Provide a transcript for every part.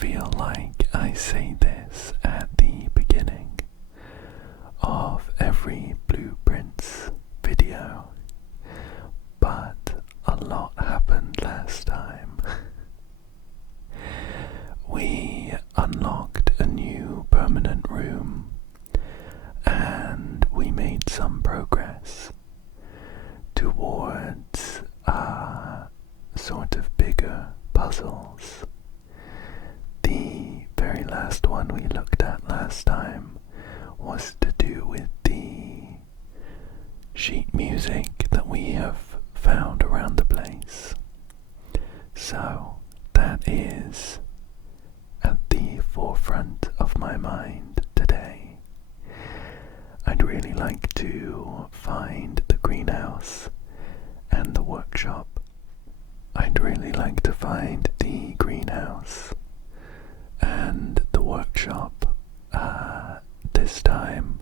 feel like I say this at the beginning of every Blue Prince video, but a lot happened last time. We unlocked a new permanent room and we made some progress towards sort of bigger puzzles. The very last one we looked at last time was to do with the sheet music that we have found around the place. So that is at the forefront of my mind today. I'd really like to find the greenhouse and the workshop. I'd really like to find the greenhouse and the workshop this time,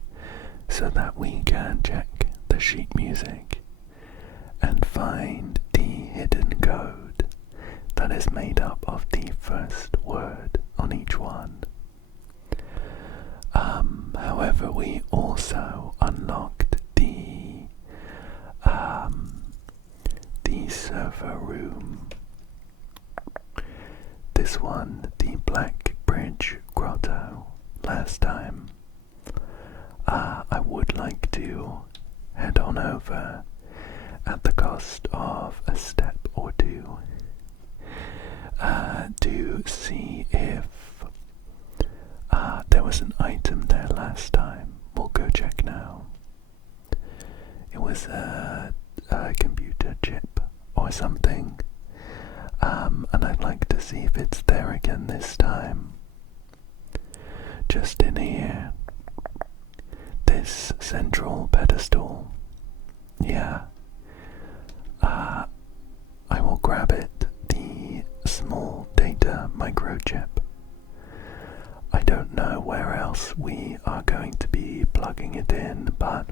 so that we can check the sheet music and find the hidden code that is made up of the first word on each one. However, we also unlocked the server room. This one, the Black Bridge Grotto, last time. I would like to head on over at the cost of a step or two to see if there was an item there last time. We'll go check now. It was a computer chip or something, and I'd like to see if it's there again this time. Just in here, this central pedestal. Yeah, I will grab it, the small data microchip. I don't know where else we are going to be plugging it in, but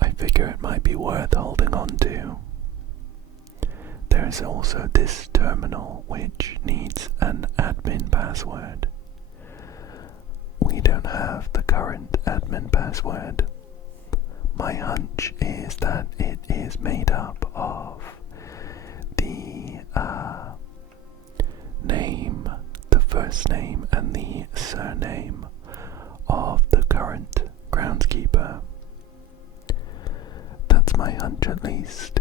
I figure it might be worth holding on to. There is also this terminal which needs an admin password. We don't have the current admin password. My hunch is that it is made up of the name, the first name and the surname of the current groundskeeper. That's my hunch at least,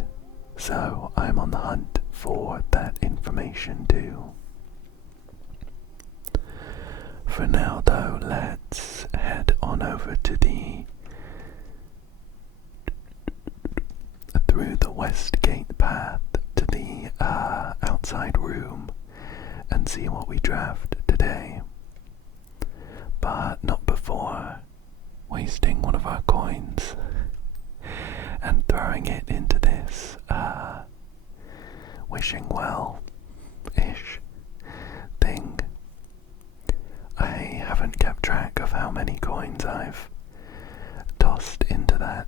so I'm on the hunt for that information too. For now though, let's head on over to through the west gate path to the outside room and see what we draft today. But not before wasting one of our coins and throwing it into this wishing well-ish thing. I haven't kept track of how many coins I've tossed into that,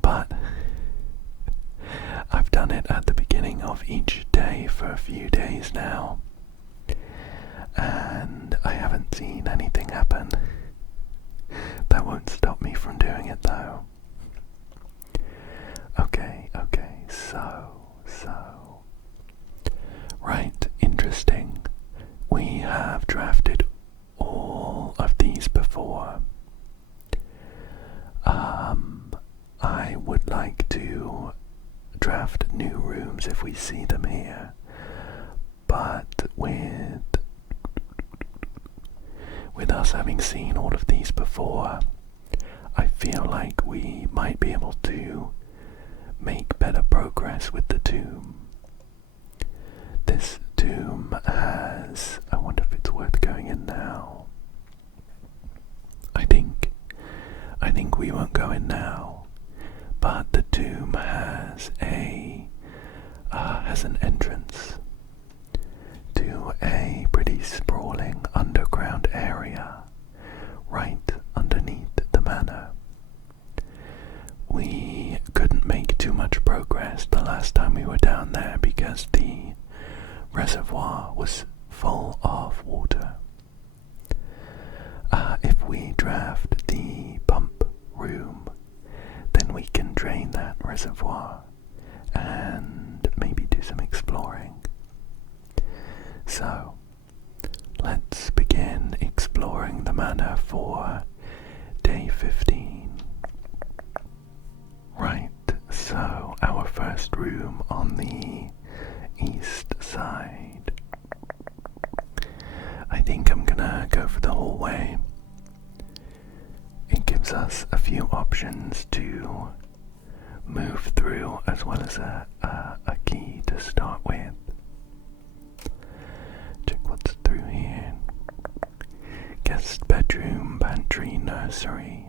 but I've done it at the beginning of each day for a few days now, and I haven't seen anything happen. That won't stop me from doing it though. Okay, so right, interesting. We have drafted all of these before. I would like to draft new rooms if we see them here, but with us having seen all of these before, I feel like we might be able to make better progress with the tomb. This tomb has... I wonder if it's worth going in now. I think we won't go in now, but the tomb has an entrance to a pretty sprawling underground area right underneath the manor. We couldn't make too much progress the last time we were down there because the reservoir was full of water. If we draft the pump room, then we can drain that reservoir and maybe do some exploring. So, let's begin exploring the manor for day 15. Right, so our first room on the east side. I think I'm gonna go for the hallway. It gives us a few options to move through, as well as a key to start with. Check what's through here. Guest bedroom, pantry, nursery.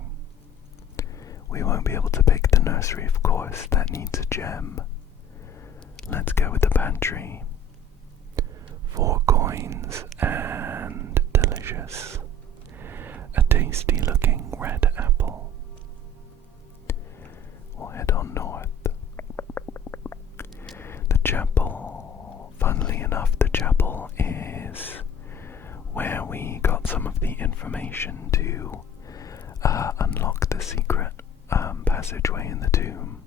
We won't be able to pick the nursery, of course, that needs a gem. Let's go with the pantry. 4 coins and delicious. A tasty looking red apple. We'll head on north. The chapel. Funnily enough, the chapel is where we got some of the information to unlock the secret passageway in the tomb.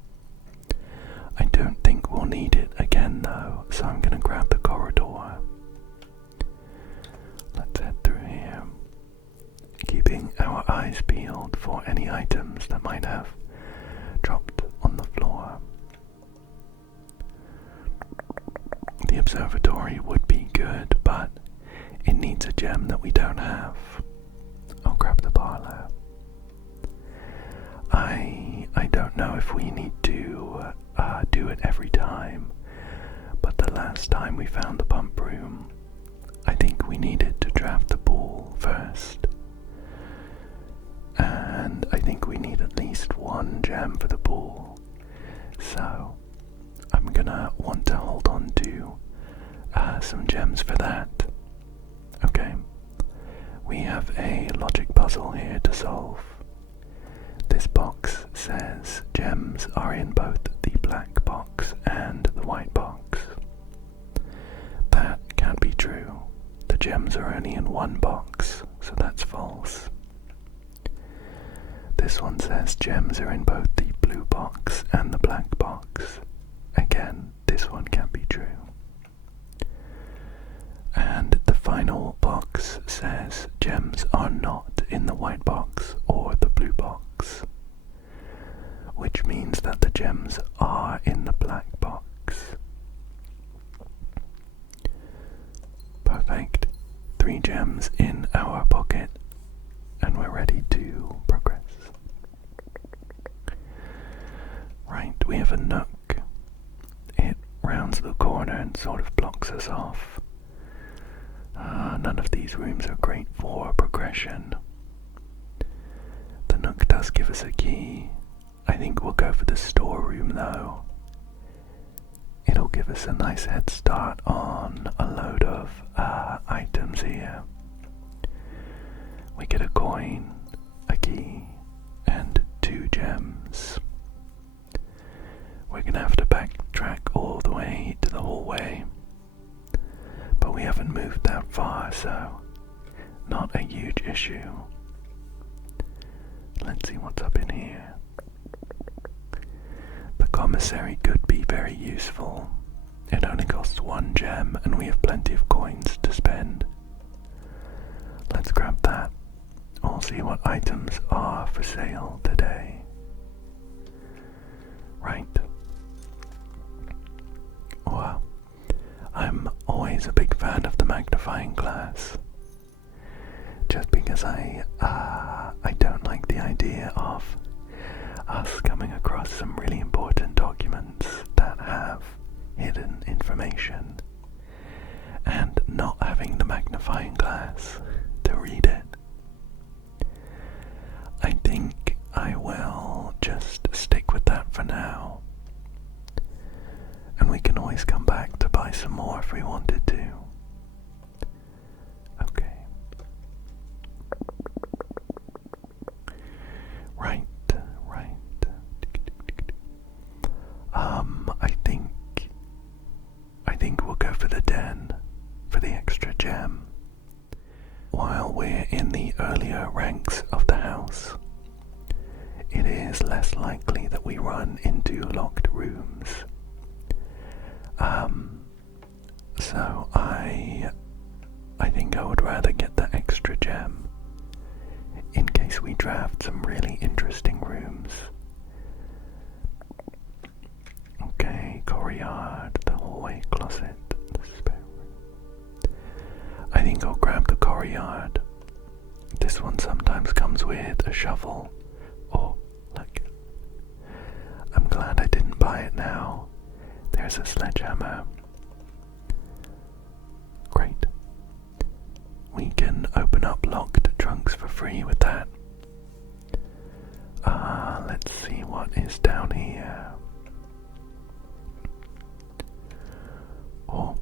I don't think we'll need it again though, so I'm gonna grab the corridor. Let's head through here, keeping our eyes peeled for any items that might have dropped on the floor. The observatory would be good, but it needs a gem that we don't have. I'll grab the parlor. I don't know if we need to do it every time, but the last time we found the pump room, I think we needed to draft the pool first. And I think we need at least 1 gem for the pool. So I'm gonna want to hold on to some gems for that. Okay, we have a logic puzzle here to solve. This box says gems are in both the black box and the white box. That can't be true. The gems are only in 1 box, so that's false. This one says gems are in both the blue box and the black box. Again, this one can't be true. And the final box says gems are not in the white box or the blue box, which means that the gems are in the black box. Perfect. 3 gems in our pocket, and we're ready to progress. Right, we have a nook. It rounds the corner and sort of blocks us off. None of these rooms are great for progression. The nook does give us a key. I think we'll go for the storeroom though. It'll give us a nice head start on a load of items here. We get a coin, a key, and 2 gems. We're gonna have to backtrack all the way to the hallway, but we haven't moved that far, so not a huge issue. Let's see what's up in here. The commissary could be very useful. It only costs 1 gem and we have plenty of coins to spend. Let's grab that. We'll see what items are for sale today. Right. Well, I'm always a big fan of the magnifying glass. Just because I don't like the idea of us coming across some really important documents that have hidden information and not having the magnifying glass to read it. I think I will just stick with that for now, and we can always come back to buy some more if we wanted to. Okay. Right. I think we'll go for the den. for the extra gem. While we're in the earlier ranks of the house, it is less likely that we run into locked rooms. So I think I would rather get that extra gem in case we draft some really interesting rooms. Okay, courtyard, the hallway, closet, the spare room. I think I'll grab the courtyard. This one sometimes comes with a shovel. Oh, look. I'm glad I didn't buy it now. There's a sledgehammer. Great. We can open up locked trunks for free with that. Let's see what is down here. Oh,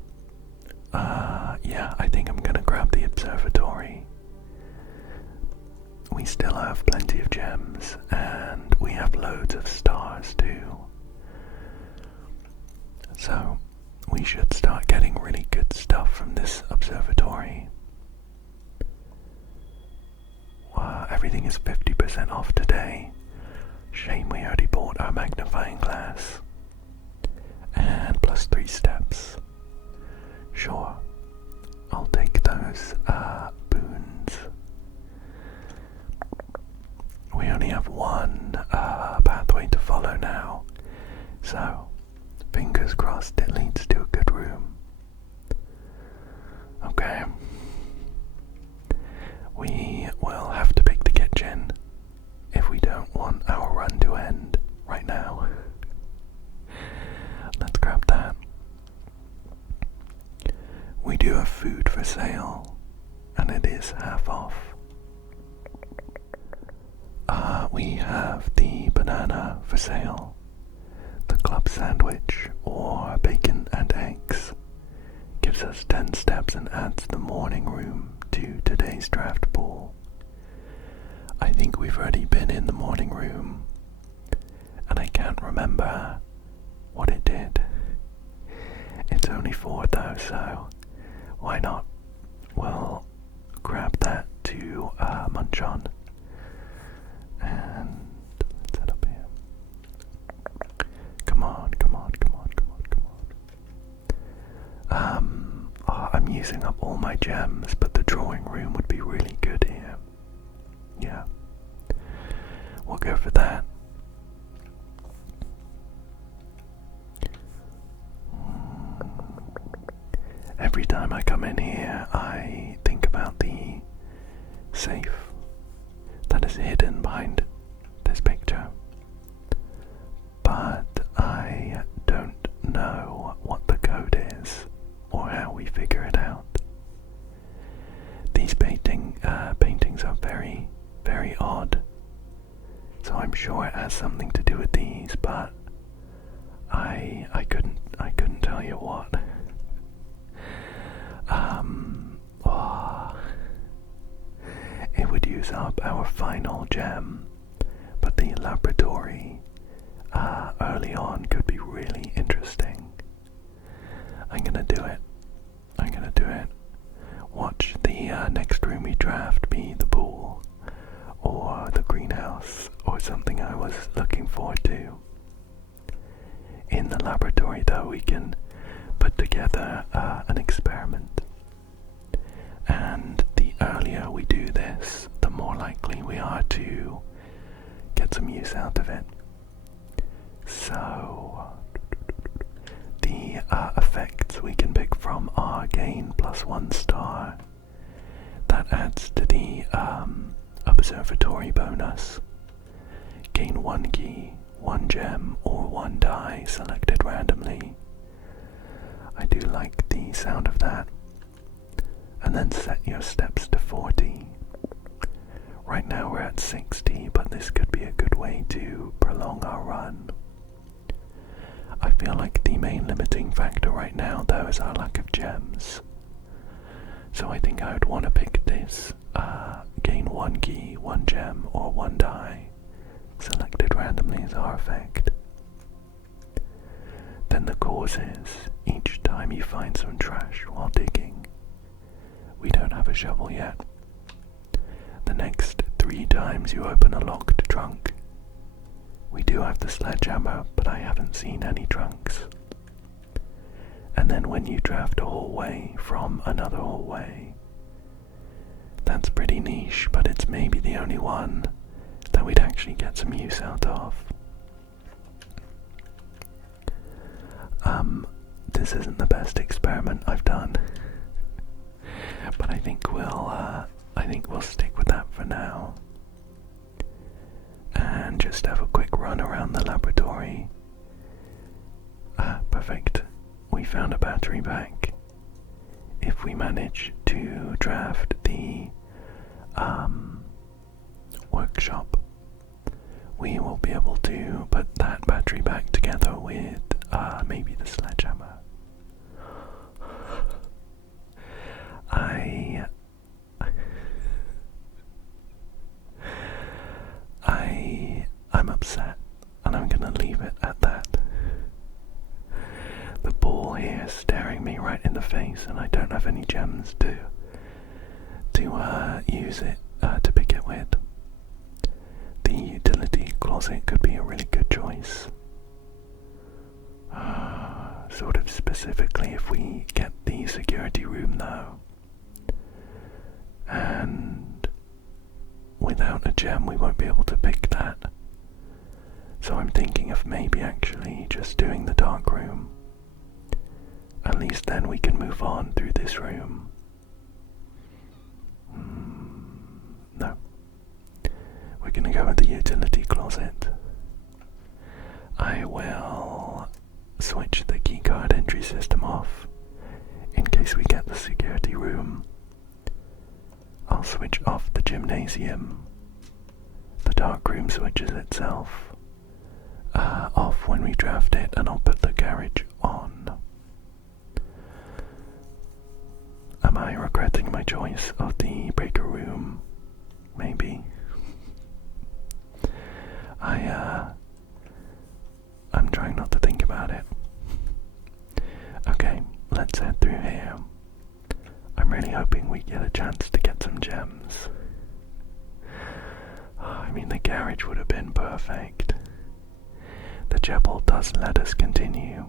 yeah, I think I'm gonna grab the observatory. We still have plenty of gems, and we have loads of stars too. So, we should start getting really good stuff from this observatory. Everything is 50% off today. Shame we already bought our magnifying glass. And plus 3 steps. Sure, I'll take those boons. We only have one pathway to follow now, so fingers crossed it leads to a good room. Okay. We will have to pick the kitchen if we don't want our run to end right now. Let's grab that. We do have food for sale, and it is half off. We have the banana for sale, the club sandwich or bacon and eggs. Gives us 10 steps and adds the morning room to today's draft pool. I think we've already been in the morning room, and I can't remember what it did. It's only 4 though, so why not? We'll grab that to munch on. And let's head up here. Come on, come on, come on, come on, come on. I'm using up all my gems, but the drawing room would be really good here. Yeah. We'll go for that. Every time I come in here, I think about the safe that is hidden behind this picture. But I don't know what the code is or how we figure it out. These paintings are very, very odd. So I'm sure it has something to do with these, but I couldn't tell you what. It would use up our final gem, but the laboratory early on could be really interesting. I'm gonna do it. Watch the next room we draft be the pool, or the greenhouse, or something I was looking forward to. In the laboratory though, we can put together an experiment. And the earlier we do this, the more likely we are to get some use out of it. So, the effects we can pick from are gain +1 star. That adds to the observatory bonus. Gain 1 key, 1 gem, or 1 die selected randomly. I do like the sound of that. And then set your steps to 40. Right now we're at 60, but this could be a good way to prolong our run. I feel like the main limiting factor right now though is our lack of gems. So I think I would want to pick this, gain 1 key, 1 gem, or 1 die, selected randomly as our effect. Then the cause is, each time you find some trash while digging, have a shovel yet. The next 3 times you open a locked trunk, we do have the sledgehammer, but I haven't seen any trunks. And then when you draft a hallway from another hallway, that's pretty niche, but it's maybe the only one that we'd actually get some use out of. This isn't the best experiment I've done, but I think we'll stick with that for now, and just have a quick run around the laboratory. Perfect. We found a battery pack. If we manage to draft the workshop, we will be able to put that battery back together with maybe the sledgehammer. I'm upset, and I'm gonna leave it at that. The ball here is staring me right in the face, and I don't have any gems to use it to pick it with. The utility closet could be a really good choice. Sort of specifically if we get the security room though. And without a gem we won't be able to pick that. So I'm thinking of maybe actually just doing the dark room. At least then we can move on through this room. No. We're gonna go with the utility closet. I will switch the keycard entry system off in case we get the security room. I'll switch off the gymnasium. The dark room switches itself off when we draft it, and I'll put the garage on. Am I regretting my choice of the breaker room? Maybe. I'm trying not to think about it. Okay, let's head through here. I'm really hoping we get a chance to get some gems. I mean, the garage would have been perfect. The chapel does let us continue.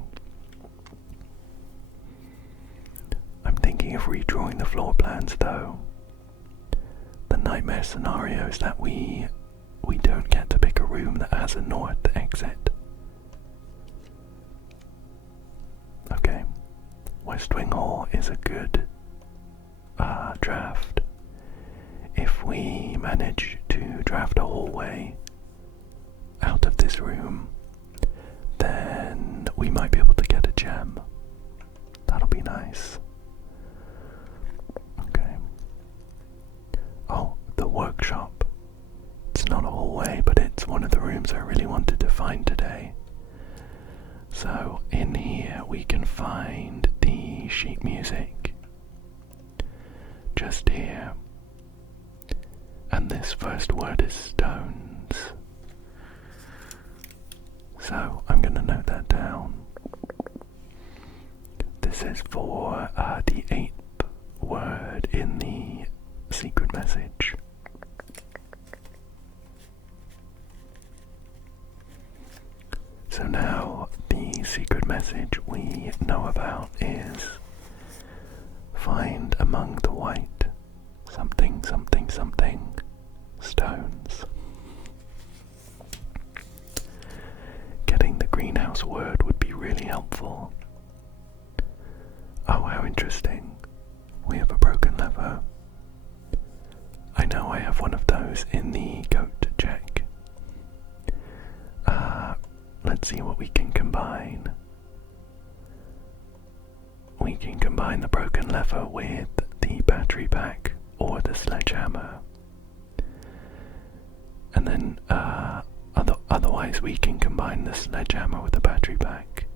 I'm thinking of redrawing the floor plans though. The nightmare scenario is that we don't get to pick a room that has a north exit. Okay, West Wing Hall is a good draft. If we manage to draft a hallway out of this room, then we might be able to get a gem. That'll be nice. Okay. Oh, the workshop. It's not a hallway, but it's one of the rooms I really wanted to find today. So in here we can find the sheet music. Just here. And this first word is stones. So I'm going to note that down. This is for the 8th word in the secret message. So now the secret message we know about is find among the white something something something stones. Getting the greenhouse word would be really helpful. Oh, how interesting. We have a broken lever. I know I have one of those in the goat check. Let's see what we can combine. We can combine the broken lever with the battery pack or the sledgehammer. And then otherwise we can combine the sledgehammer with the battery pack.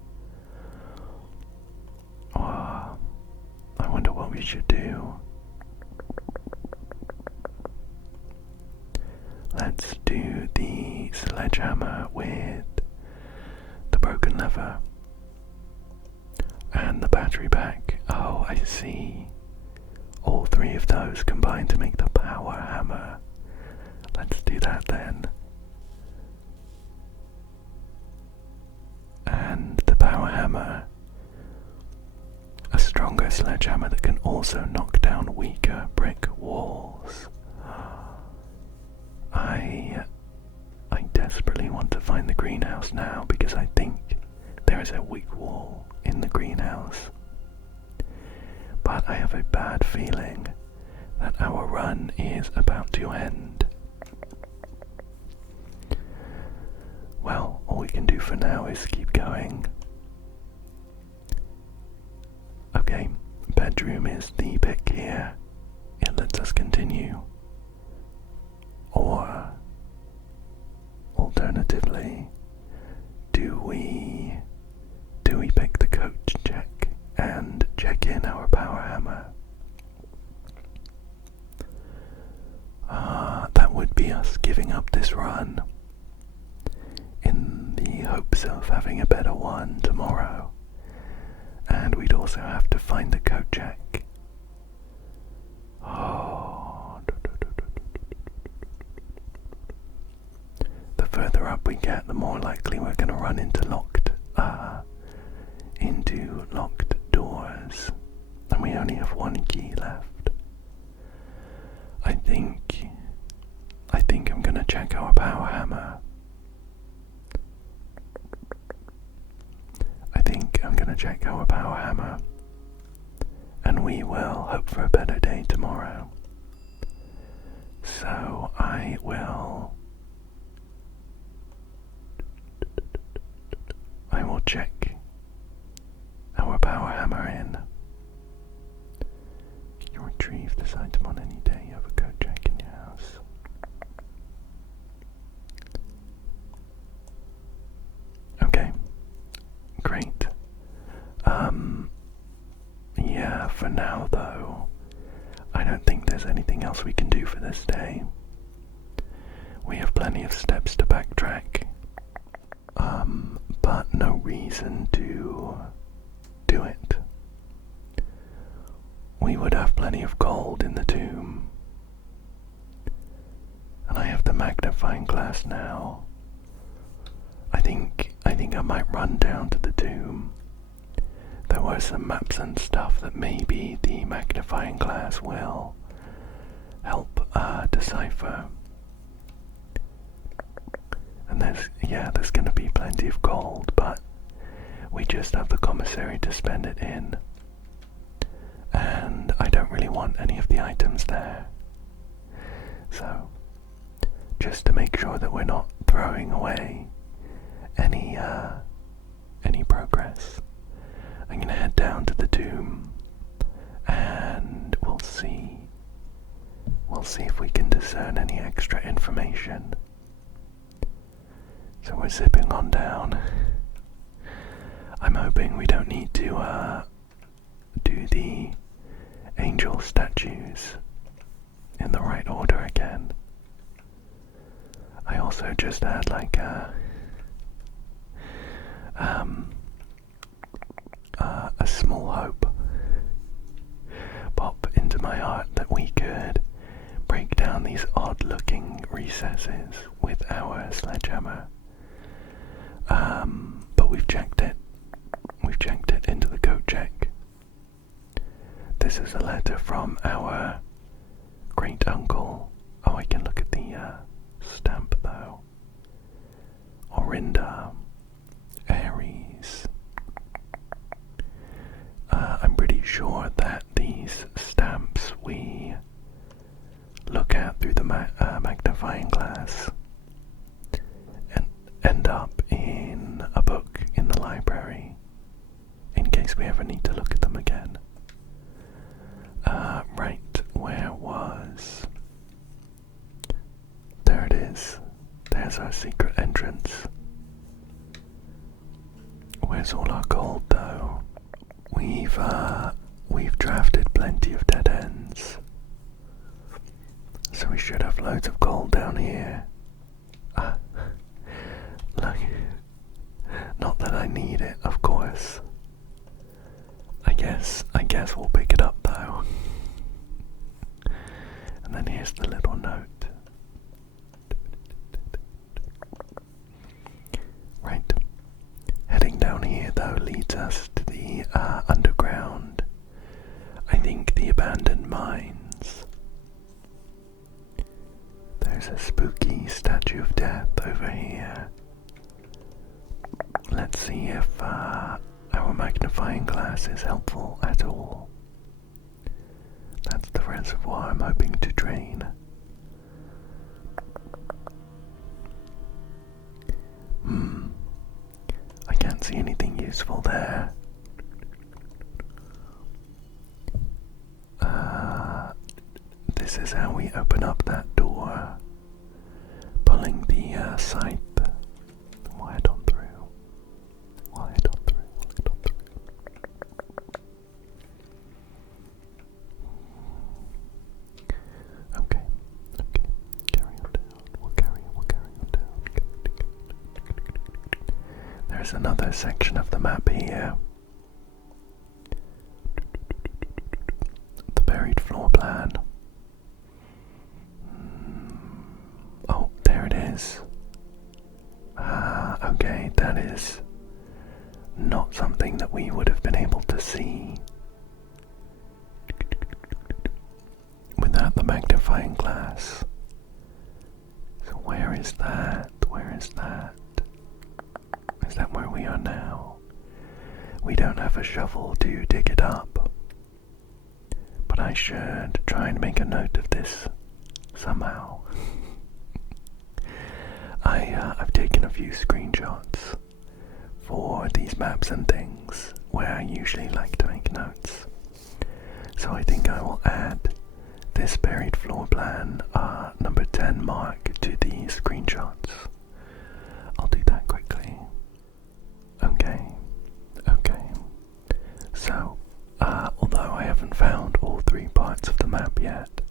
I wonder what we should do. Let's do the sledgehammer with the broken lever and the battery pack. Oh, I see. all three of those combine to make the power hammer. Let's do that then. And the power hammer, a stronger sledgehammer that can also knock down weaker brick walls. I desperately want to find the greenhouse now because I think there is a weak wall in the greenhouse. But I have a bad feeling that our run is about to end. Well, all we can do for now is keep going. Okay, bedroom is the pick here. It lets us continue. Or, alternatively, do we pick the coach check and check in our power hammer? That would be us giving up this run in the hopes of having a better one tomorrow. And we'd also have to find the coat check. The further up we get, the more likely we're going to run into locked doors. And we only have one key left. I think I'm going to check our power hammer. And we will hope for a better day tomorrow. So I will check our power hammer in. You retrieve this item on any day you have a code check in your house. Okay, great. Yeah, for now though, I don't think there's anything else we can do for this day. We have plenty of steps to backtrack, but no reason to do it. We would have plenty of gold in the tomb, and I have the magnifying glass now. I think I might run down to the tomb. There were some maps and stuff that maybe the magnifying glass will help decipher. And there's going to be plenty of gold, but we just have the commissary to spend it in. And I don't really want any of the items there. So, just to make sure that we're not throwing away any progress, I'm going to head down to the tomb and we'll see if we can discern any extra information. So we're zipping on down. I'm hoping we don't need to do the angel statues in the right order again. I also just had like a small hope pop into my heart that we could break down these odd looking recesses with our sledgehammer. But we've checked it into the code check. This is a letter from our great uncle. Oh, I can look at the stamp though. Orinda, Aries. I'm pretty sure that these stamps we look at through the magnifying glass and end up in a book in the library in case we ever need to look at them again. Right, where was... There it is. There's our secret entrance. Where's all our gold though? We've drafted plenty of dead ends, so we should have loads of gold down here. Look, not that I need it, of course. I guess we'll pick it up though. a spooky statue of death over here. Let's see if our magnifying glass is helpful at all. That's the reservoir I'm hoping to drain. I can't see anything useful there. This is how we open up that door. Pulling the scythe. Wide on through. Wide on through. Wide on through. Okay. Okay. Carry on down. We'll carry on down. There's another section of the map here. The buried floor plan. Oh, there it is. Okay, that is not something that we would have been able to see without the magnifying glass. So where is that? Where is that? Is that where we are now? We don't have a shovel to dig it up, but I should try and make a note of this somehow. I've taken a few screenshots for these maps and things where I usually like to make notes. So I think I will add this buried floor plan number 10 mark to the screenshots. I'll do that quickly. Okay. So, although I haven't found all 3 parts of the map yet,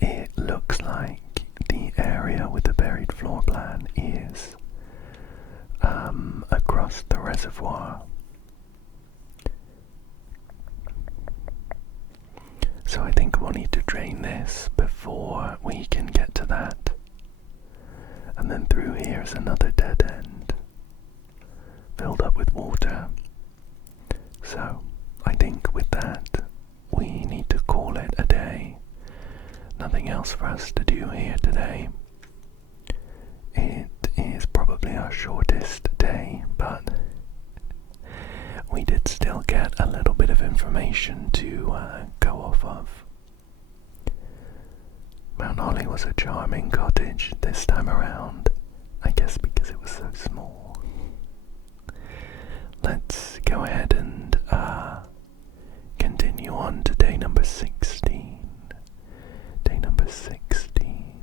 it looks like the area with the buried floor plan is across the reservoir. So I think we'll need to drain this before we can get to that. And then through here is another dead end, filled up with water. So I think with that we need to call it a day. Nothing else for us to do here today. It is probably our shortest day, but we did still get a little bit of information to go off of. Mount Holly was a charming cottage this time around, I guess because it was so small. Let's go ahead and continue on to day number 16. Day number 16.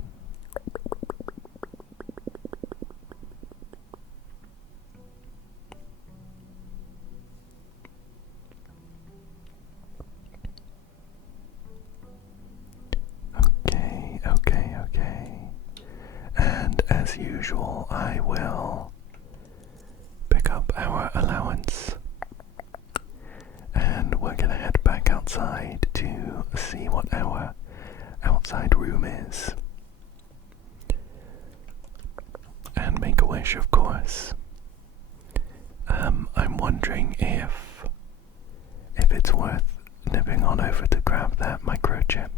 Okay. And as usual, I will pick up our allowance. And we're gonna head back outside to see what our outside room is. And make a wish, of course. I'm wondering if it's worth nipping on over to grab that microchip.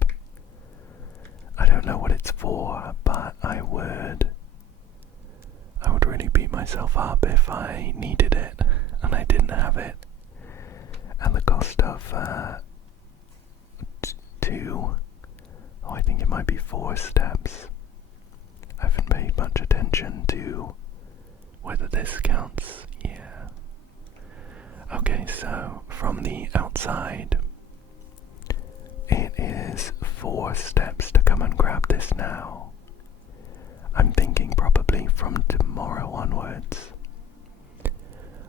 I don't know what it's for, but I would really beat myself up if I needed it and I didn't have it. And the cost of I think it might be 4 steps. I haven't paid much attention to whether this counts. Yeah. Okay, so from the outside, it is 4 steps to come and grab this now. I'm thinking probably from tomorrow onwards,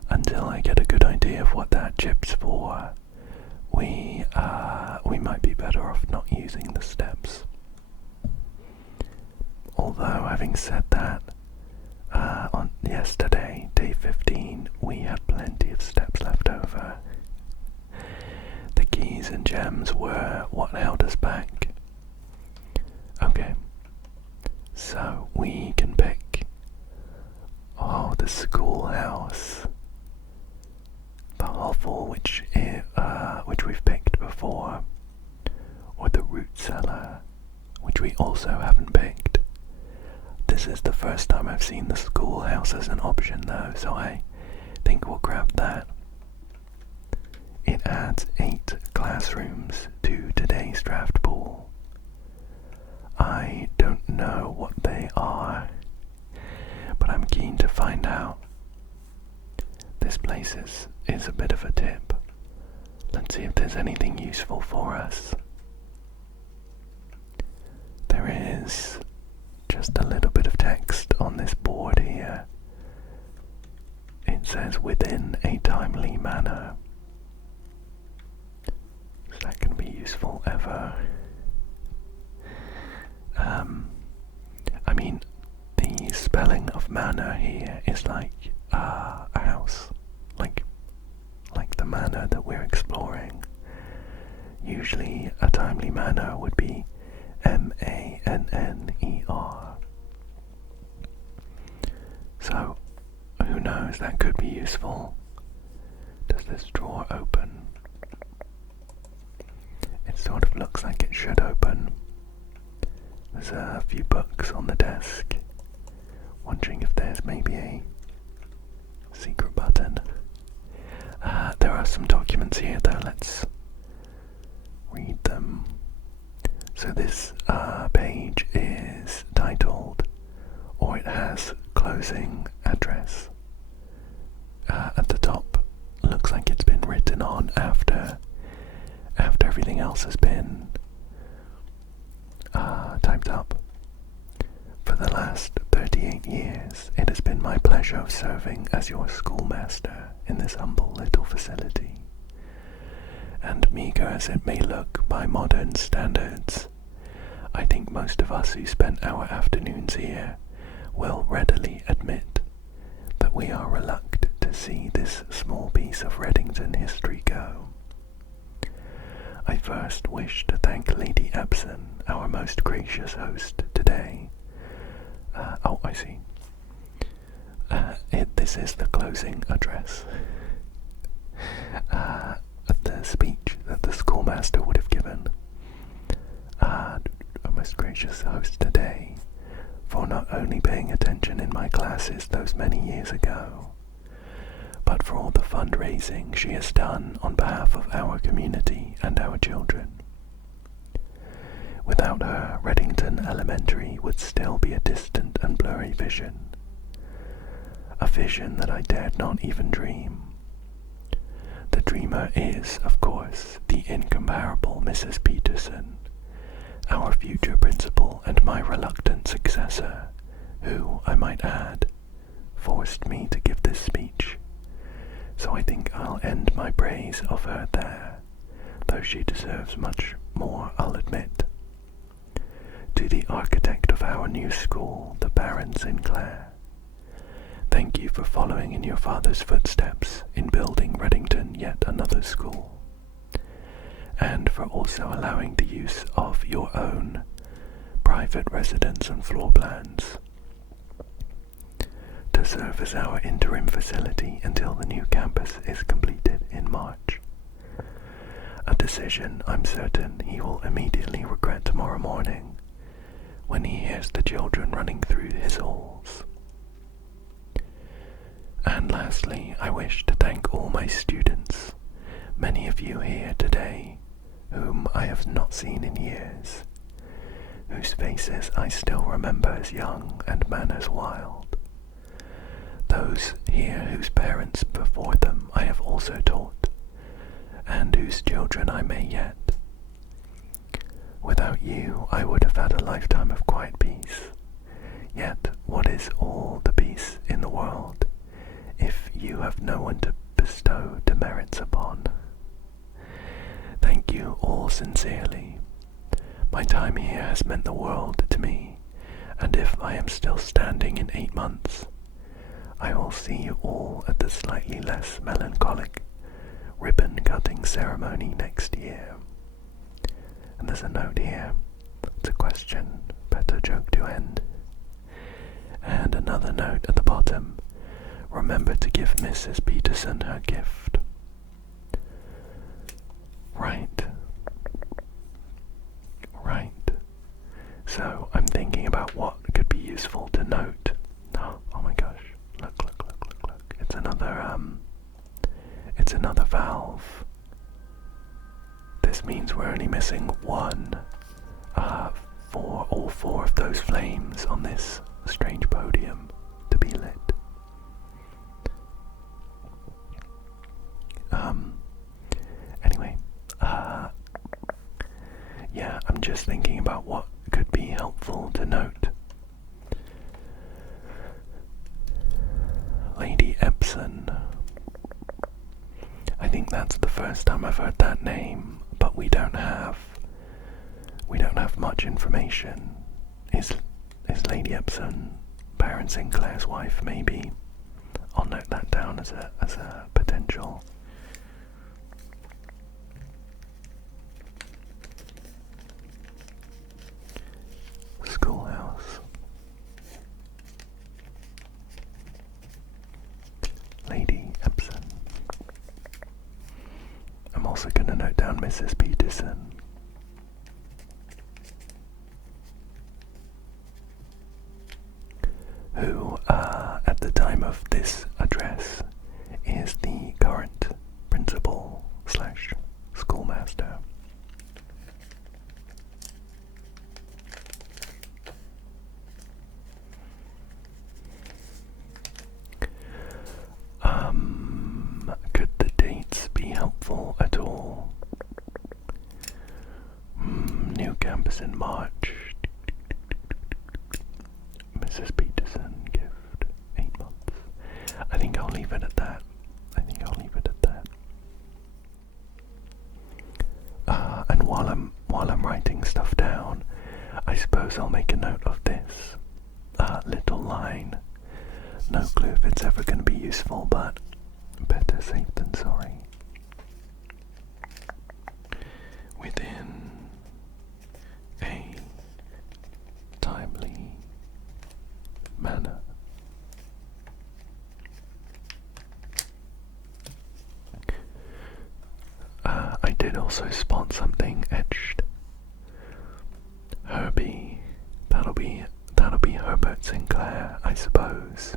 until I get a good idea of what that chip's for. We might be better off not using the steps. Although, having said that, on yesterday, day 15, we had plenty of steps left over. The keys and gems were what held us back. Okay, so we can pick the Schoolhouse, the hovel which we've picked before, or the root cellar. We which we also haven't picked. This is the first time I've seen the Schoolhouse as an option though, so I think we'll grab that. It adds 8 classrooms to today's draft pool. I don't know what they are, but I'm keen to find out. This place is a bit of a tip. Let's see if there's anything useful for us. There is just a little bit of text on this board here. It says within a timely manner. Is that going to be useful ever? I mean, the spelling of manor here is like a house, like the manor that we're exploring. Usually a timely manner would be M-A-N-N-E-R. So, who knows, that could be useful. Does this drawer open? It sort of looks like it should open. There's a few books on the desk. Wondering if there's maybe a secret button. There are some documents here though, let's read them. So this page is titled, or it has closing address. At the top, looks like it's been written on after everything else has been typed up. For the last 38 years, it has been my pleasure of serving as your schoolmaster in this humble little facility. And meagre as it may look by modern standards, I think most of us who spent our afternoons here will readily admit that we are reluctant to see this small piece of Readington history go. I first wish to thank Lady Epson, our most gracious host today. Oh, I see. This is the closing address. The speech that the schoolmaster would have given. Our most gracious host today, for not only paying attention in my classes those many years ago, but for all the fundraising she has done on behalf of our community and our children. Without her, Readington Elementary would still be a distant and blurry vision. A vision that I dared not even dream. The dreamer is, of course, the incomparable Mrs. Peterson, our future principal and my reluctant successor, who, I might add, forced me to give this speech. So I think I'll end my praise of her there, though she deserves much more, I'll admit. To the architect of our new school, the Baron Sinclair, thank you for following in your father's footsteps in building Readington yet another school, and for also allowing the use of your own private residence and floor plans to serve as our interim facility until the new campus is completed in March. A decision I'm certain he will immediately regret tomorrow morning when he hears the children running through his halls. And lastly, I wish to thank all my students, many of you here today, whom I have not seen in years, whose faces I still remember as young and manners wild. Those here whose parents before them I have also taught, and whose children I may yet. Without you, I would have had a lifetime of quiet peace. Yet, what is all the peace in the world if you have no one to bestow demerits upon? Thank you all sincerely. My time here has meant the world to me, and if I am still standing in 8 months, I will see you all at the slightly less melancholic ribbon-cutting ceremony next year. And there's a note here. It's a question. Better joke to end. And another note at the bottom. Remember to give Mrs. Peterson her gift. Right. only missing one for all four of those flames on this strange podium to be lit. Anyway, yeah, I'm just thinking about what could be helpful to note. Lady Epson. I think that's the first time I've heard that name, but we don't have much information. Is Lady Epson Baron Sinclair's wife? Maybe. I'll note that down as a potential. Schoolhouse. Lady Epson. I'm also going to note down Mrs. Peterson. Who, at the time of this address, is the current principal / schoolmaster. Could the dates be helpful at all? New campus in March. Mrs. Peterson gift 8 months. I think I'll leave it at that. And while I'm writing stuff down, I suppose I'll make a note of this little line. No clue if it's ever going to be useful, but better safe than sorry. Within a timely manner. I did also spot something etched. Herbie. That'll be Herbert Sinclair, I suppose.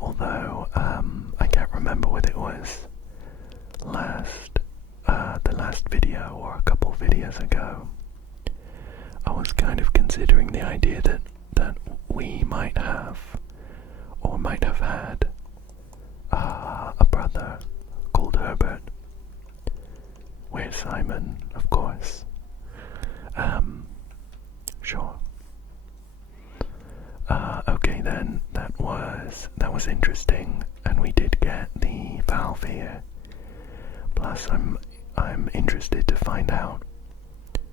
Although I can't remember what it was the last video or a couple videos ago. I was kind of considering the idea that we might have had a brother called Herbert. Where's Simon, of course. Sure. Okay then, that was interesting, and we did get the valve here. Plus, I'm interested to find out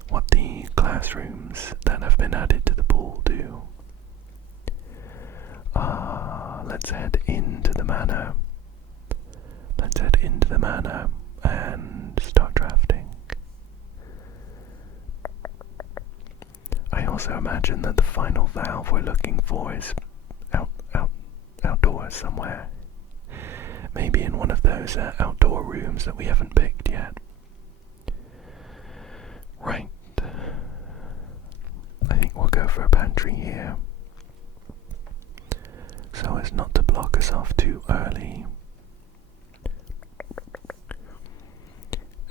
what the classrooms that have been added to the pool do. Let's head into the manor. And start drafting. I also imagine that the final valve we're looking for is outdoors somewhere. Maybe in one of those outdoor rooms that we haven't picked yet. Right. I think we'll go for a pantry here, so as not to block us off too early.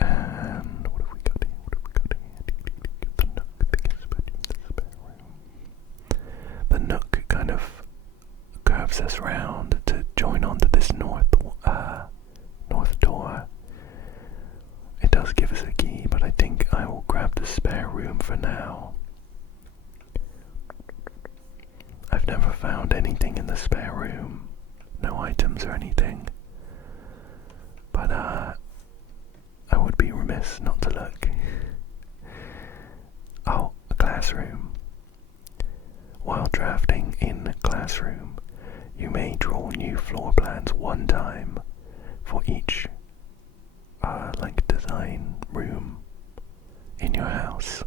And what have we got here? The nook, biggest bedroom, the spare room. The nook kind of curves us round to join onto this north door. It does give us a key, but I think I will grab the spare room for now. I've never found anything in the spare room, no items or anything, but I would be remiss not to look. Oh, a classroom. While drafting in a classroom, you may draw new floor plans one time for each design room in your house.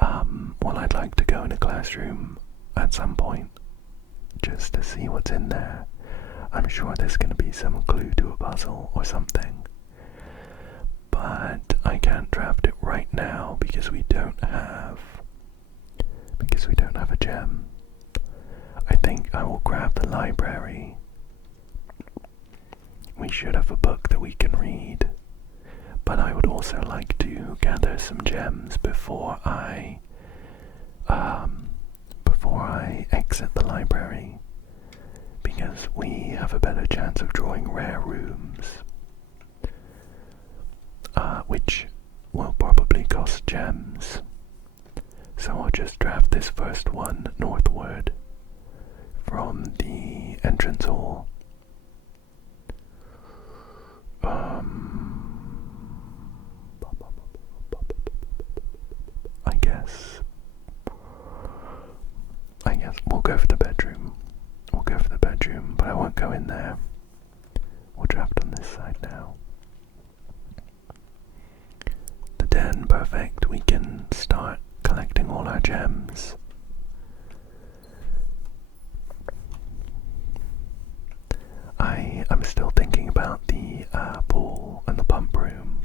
Well, I'd like to go in a classroom at some point just to see what's in there. I'm sure there's going to be some clue to a puzzle or something, but I can't draft it right now because we don't have a gem. I think I will grab the library. We should have a book that we can read, but I would also like to gather some gems before I exit the library, because we have a better chance of drawing rare rooms, which will probably cost gems. So I'll just draft this first one northward from the entrance hall. I guess we'll go for the bedroom. But I won't go in there. We'll draft on this side now. The den, perfect. We can start collecting all our gems. I'm still thinking about the pool and the pump room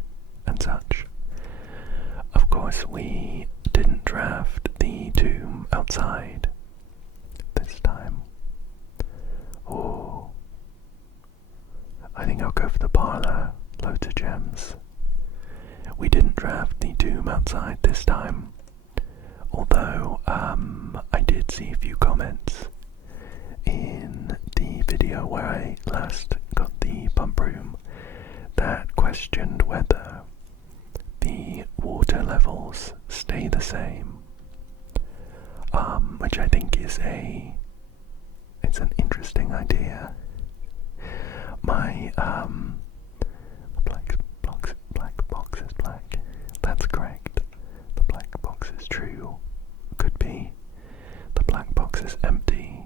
and such. Of course, we didn't draft the tomb outside this time. Oh, I think I'll go for the parlor. Loads of gems. We didn't draft the tomb outside this time, although I did see a few comments in the video where I last got the pump room that questioned whether the water levels stay the same, which I think is it's an interesting idea. My black box is black. That's correct. The black box is true. Could be. The black box is empty.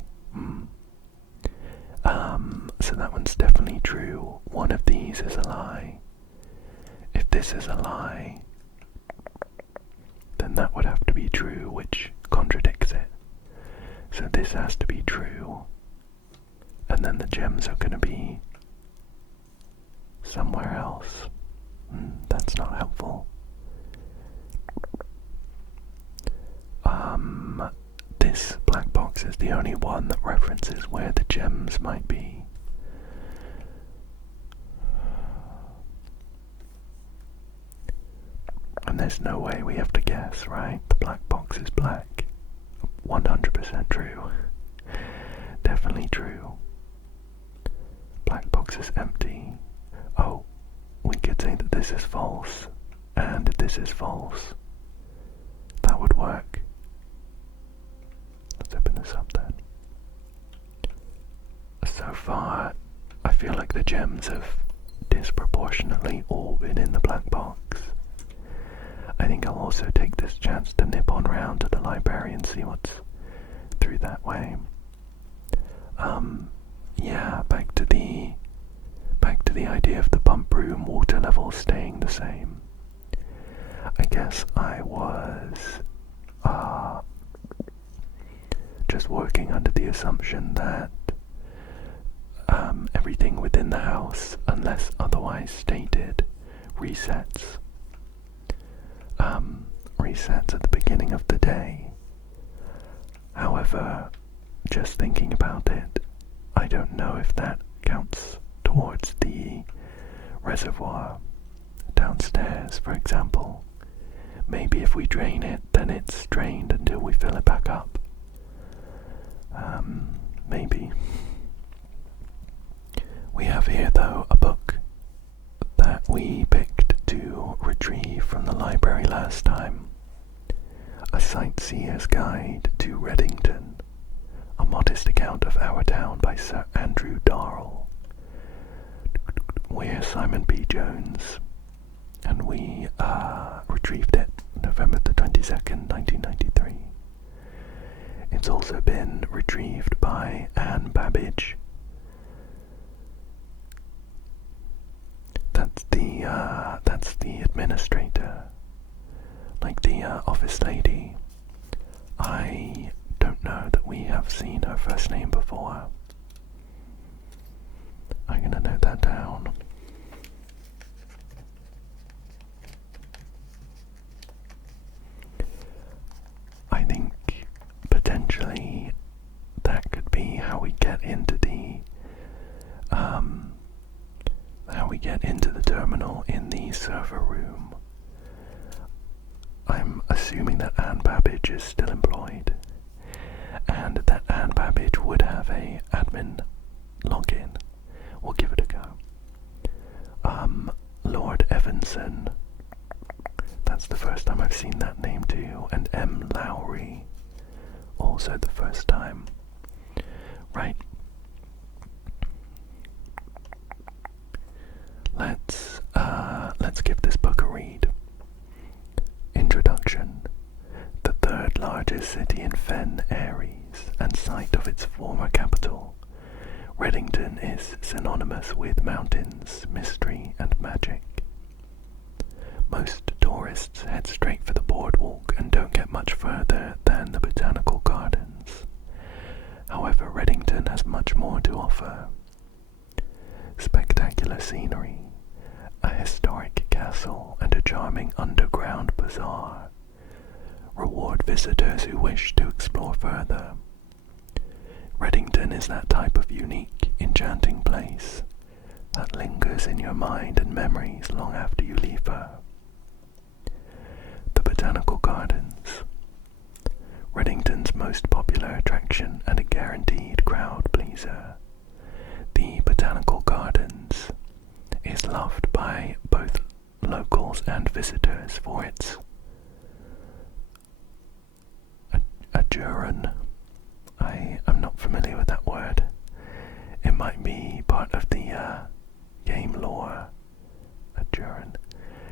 So that one's definitely true. One of these is a lie. If this is a lie, then that would have to be true, which contradicts it. So this has to be true. And then the gems are going to be somewhere else. That's not helpful. This black box is the only one that references where the gems might be. And there's no way we have to guess, right? The black box is black. 100% true. Definitely true. Black box is empty. Oh, we could say that this is false, and this is false. That would work. Let's open this up then. So far, I feel like the gems have disproportionately all been in the black box. I think I'll also take this chance to nip on round to the library and see what's through that way. Yeah, back to the idea of the pump room water levels staying the same. I guess I was just working under the assumption that everything within the house, unless otherwise stated, resets at the beginning of the day. However, just thinking about it, I don't know if that counts towards the reservoir downstairs, for example. Maybe if we drain it, then it's drained until we fill it back up. Maybe. We have here, though, a book that we picked to retrieve from the library last time. A Sightseer's Guide to Readington, a modest account of our town by Sir Andrew Darrell. We're Simon B. Jones, and we retrieved it November the 22nd, 1993. It's also been retrieved by Anne Babbage. That's the administrator, like the office lady. I don't know that we have seen her first name before. I'm gonna note that down. I think potentially that could be how we get into the terminal in the server room. I'm assuming that Anne Babbage is still employed, and that Anne Babbage would have a admin login. We'll give it a go. Lord Evanson, that's the first time I've seen that name too, and M. Lowry, also the first time. Right. Let's give this book a read. Introduction. The third largest city in Fen Aries and site of its former capital, Readington is synonymous with mountains, mystery, and magic. Most tourists head straight for the boardwalk and don't get much further than the botanical gardens. However, Readington has much more to offer. Spectacular scenery, a historic castle, and a charming underground bazaar reward visitors who wish to explore further. Readington is that type of unique, enchanting place that lingers in your mind and memories long after you leave her. The Botanical Gardens. Readington's most popular attraction and a guaranteed crowd pleaser. The Botanical Gardens is loved by both locals and visitors for its adjuran. I'm not familiar with that word. It might be part of the game lore. Adjuran.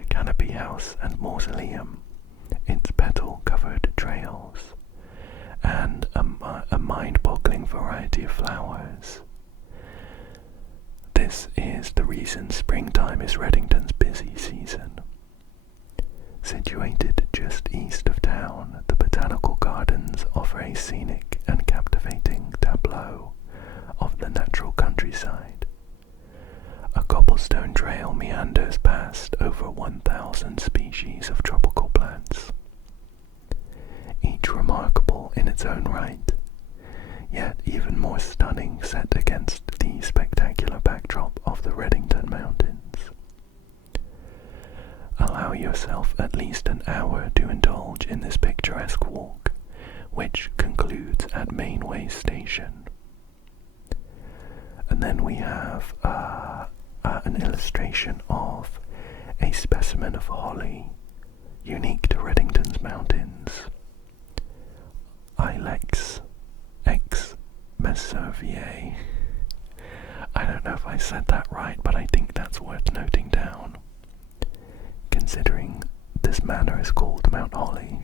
Canopy house and mausoleum, its petal-covered trails, and a mind-boggling variety of flowers. This is the reason springtime is Readington's busy season. Situated just east of town, the Botanical Gardens offer a scenic and captivating tableau of the natural countryside. A cobblestone trail meanders past over 1,000 species of tropical plants, each remarkable in its own right, yet even more stunning set against the spectacular backdrop of the Readington Mountains. Allow yourself at least an hour to indulge in this picturesque walk, which concludes at Mainway Station. And then we have an illustration of a specimen of holly, unique to Readington's mountains. Ilex ex Messervier. I don't know if I said that right, but I think that's worth noting down, considering this manor is called Mount Holly.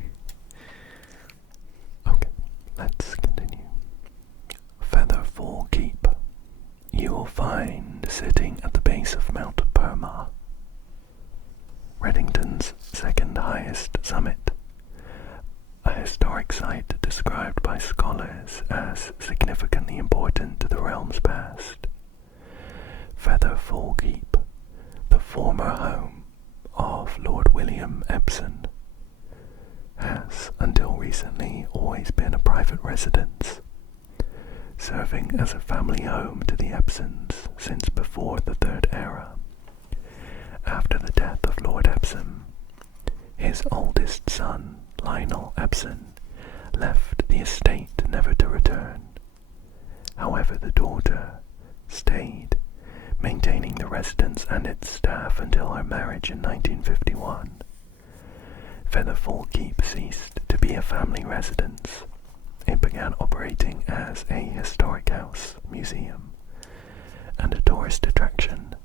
Okay, let's continue. Featherfall Keep. You will find sitting at the base of Mount Burma, Readington's second highest summit, a historic site described by scholars as significantly important to the realm's past. Featherfall Keep, the former home of Lord William Epsom, has until recently always been a private residence, serving as a family home to the Epsons since before the Third Era. After the death of Lord Epsom, his oldest son, Lionel Epsom, left the estate never to return. However, the daughter stayed, maintaining the residence and its staff until her marriage in 1951. Featherfall Keep ceased to be a family residence. It began operating as a historic house, museum, and a tourist attraction,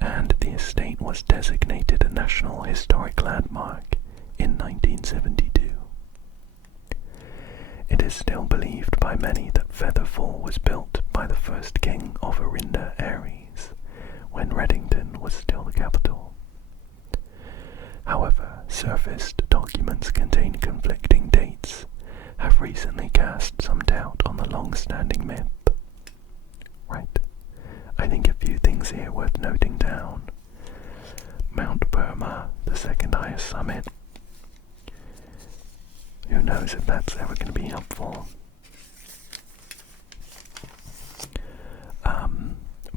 and the estate was designated a National Historic Landmark in 1972. It is still believed by many that Featherfall was built by the first king of Orinda Aries, when Readington was still the capital. However, surfaced documents containing conflicting dates have recently cast some doubt on the long-standing myth. Right, I think a few things here worth noting down. Mount Burma, the second highest summit. Who knows if that's ever going to be helpful.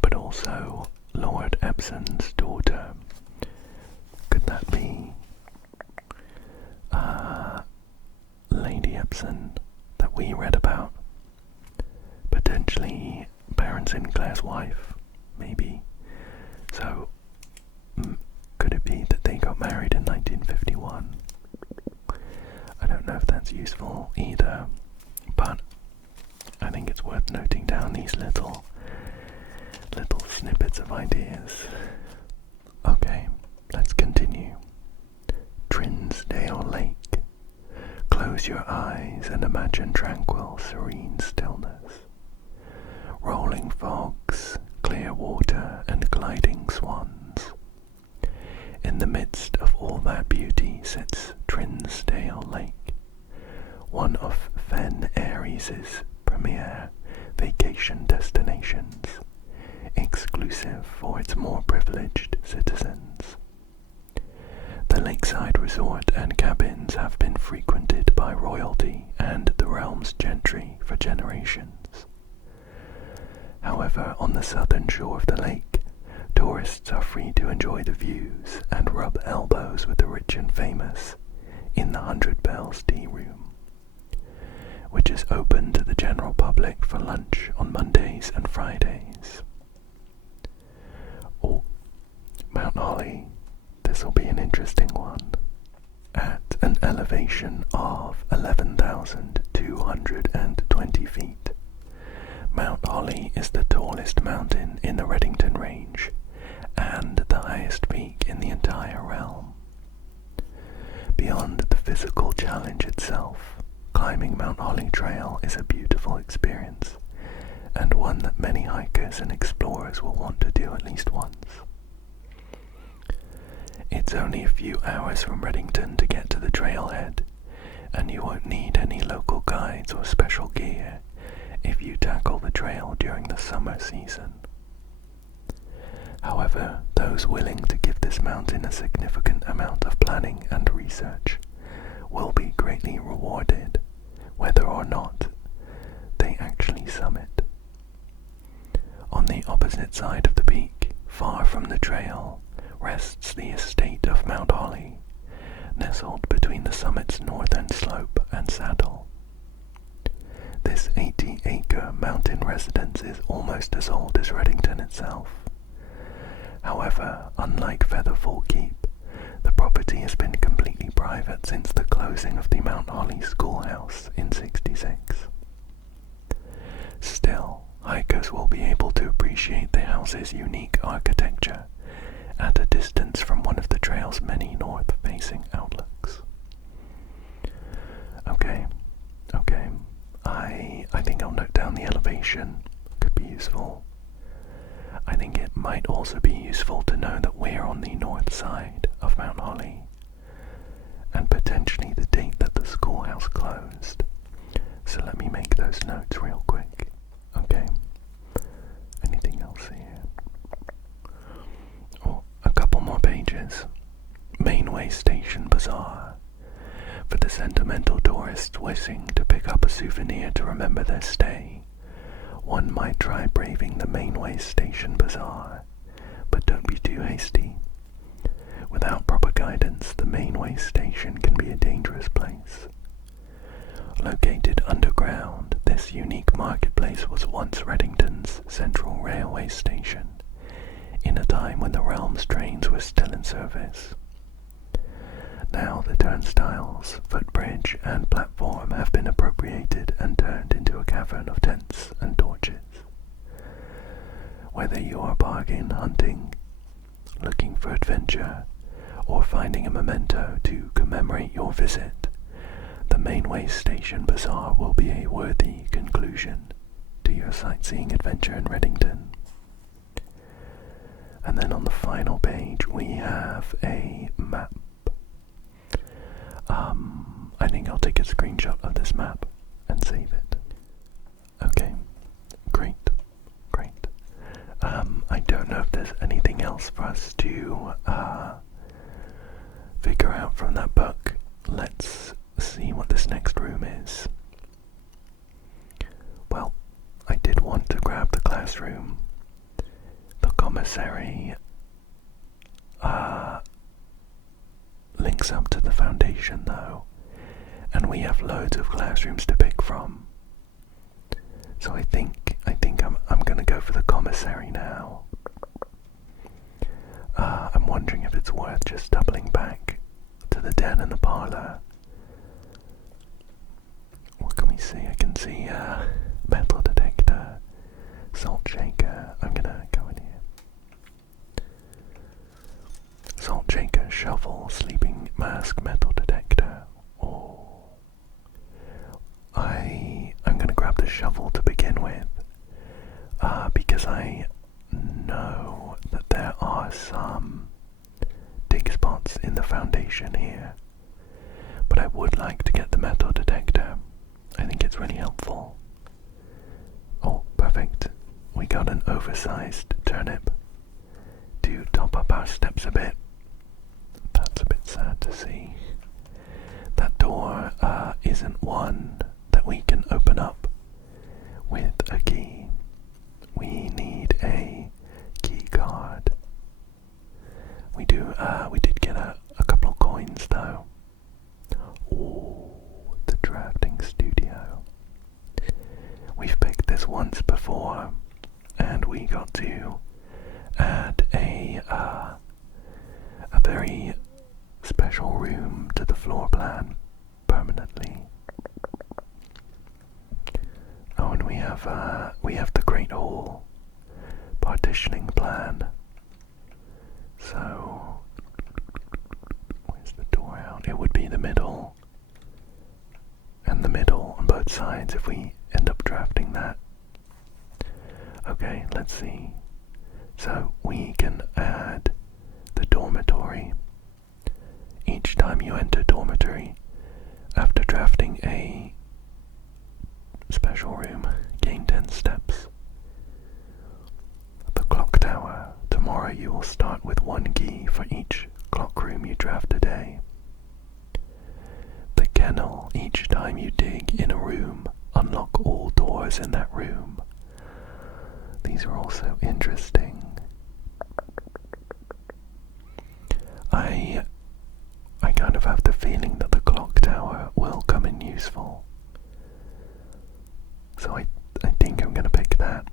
But also Lord Epsom's daughter, Stepson that we read about. Potentially Baron Sinclair's wife, maybe. So, could it be that they got married in 1951? I don't know if that's useful either, but I think it's worth noting down these little snippets of ideas. Okay, let's continue. Trinsdale Lake. Close your eyes and imagine tranquil, serene stillness. Rolling fogs, clear water, and gliding swans. In the midst of all that beauty sits Trinsdale Lake, one of Fen Aries' premier vacation destinations, exclusive for its more privileged citizens. The lakeside resort and cabins have been frequented by royalty and the realm's gentry for generations. However, on the southern shore of the lake, tourists are free to enjoy the views and rub elbows with the rich and famous in the 100 Bells Tea Room, which is open to the general public for lunch on Mondays and Fridays. Oh, Mount Holly, this'll be an interesting one. At an elevation of 11,220 feet, Mount Holly is the tallest mountain in the Readington range and the highest peak in the entire realm. Beyond the physical challenge itself, climbing Mount Holly Trail is a beautiful experience, and one that many hikers and explorers will want to do at least once. It's only a few hours from Readington to get to the trailhead, and you won't need any local guides or special gear if you tackle the trail during the summer season. However, those willing to give this mountain a significant amount of planning and research will be greatly rewarded, whether or not they actually summit. On the opposite side of the peak, far from the trail, rests the estate of Mount Holly, nestled between the summit's northern slope and saddle. This 80-acre mountain residence is almost as old as Readington itself. However, unlike Featherfall Keep, the property has been completely private since the closing of the Mount Holly Schoolhouse in '66. Still, hikers will be able to appreciate the house's unique architecture at a distance from one of the trail's many north-facing outlooks. Okay. I think I'll note down the elevation. Could be useful. I think it might also be useful to know that we're on the north side of Mount Holly, and potentially the date that the schoolhouse closed. So let me make those notes real quick. Okay. Anything else here? Oh, a couple more pages. Mainway Station Bazaar. For the sentimental tourists wishing to pick up a souvenir to remember their stay, one might try braving the Mainway Station Bazaar, but don't be too hasty. Without proper guidance, the Mainway Station can be a dangerous place. Located underground, this unique marketplace was once Readington's central railway station, in a time when the realm's trains were still in service. Now the turnstiles, footbridge, and platform have been appropriated and turned into a cavern of tents and torches. Whether you are bargain hunting, looking for adventure, or finding a memento to commemorate your visit, the Mainway Station Bazaar will be a worthy conclusion to your sightseeing adventure in Readington. And then on the final page we have a map. I think I'll take a screenshot of this map and save it. Okay, great. I don't know if there's anything else for us to figure out from that book. Let's see what this next room is. Well, I did want to grab the classroom. The commissary links up to the foundation though, and we have loads of classrooms to pick from. So I think I'm gonna go for the commissary now. I'm wondering if it's worth just doubling back to the den and the parlor. What can we see? I can see metal detector, salt shaker. I'm gonna go in here. Salt shaker, shovel, sleeping mask, metal detector. Oh, I'm gonna grab the shovel to begin with, because I know that there are some dig spots in the foundation here, but I would like to get the metal detector. I think it's really helpful. Oh, perfect. We got an oversized turnip to top up our steps a bit. That's a bit sad to see. That door isn't one that we can open up with a key. We need a key card. We did get a couple of coins though. Oh, the drafting studio. We've picked this once before, and we got to add a very special room to the floor plan permanently. Oh, and we have the Great Hall partitioning plan. So where's the door out? It would be the middle and the middle on both sides if we end up drafting that. Okay, let's see. So we can add the dormitory. Each time you enter dormitory, after drafting a special room, gain 10 steps. The clock tower. Tomorrow you will start with 1 key for each clock room you draft today. The kennel. Each time you dig in a room, unlock all doors in that room. These are also interesting. I kind of have the feeling that the clock tower will come in useful. So I think I'm gonna pick that.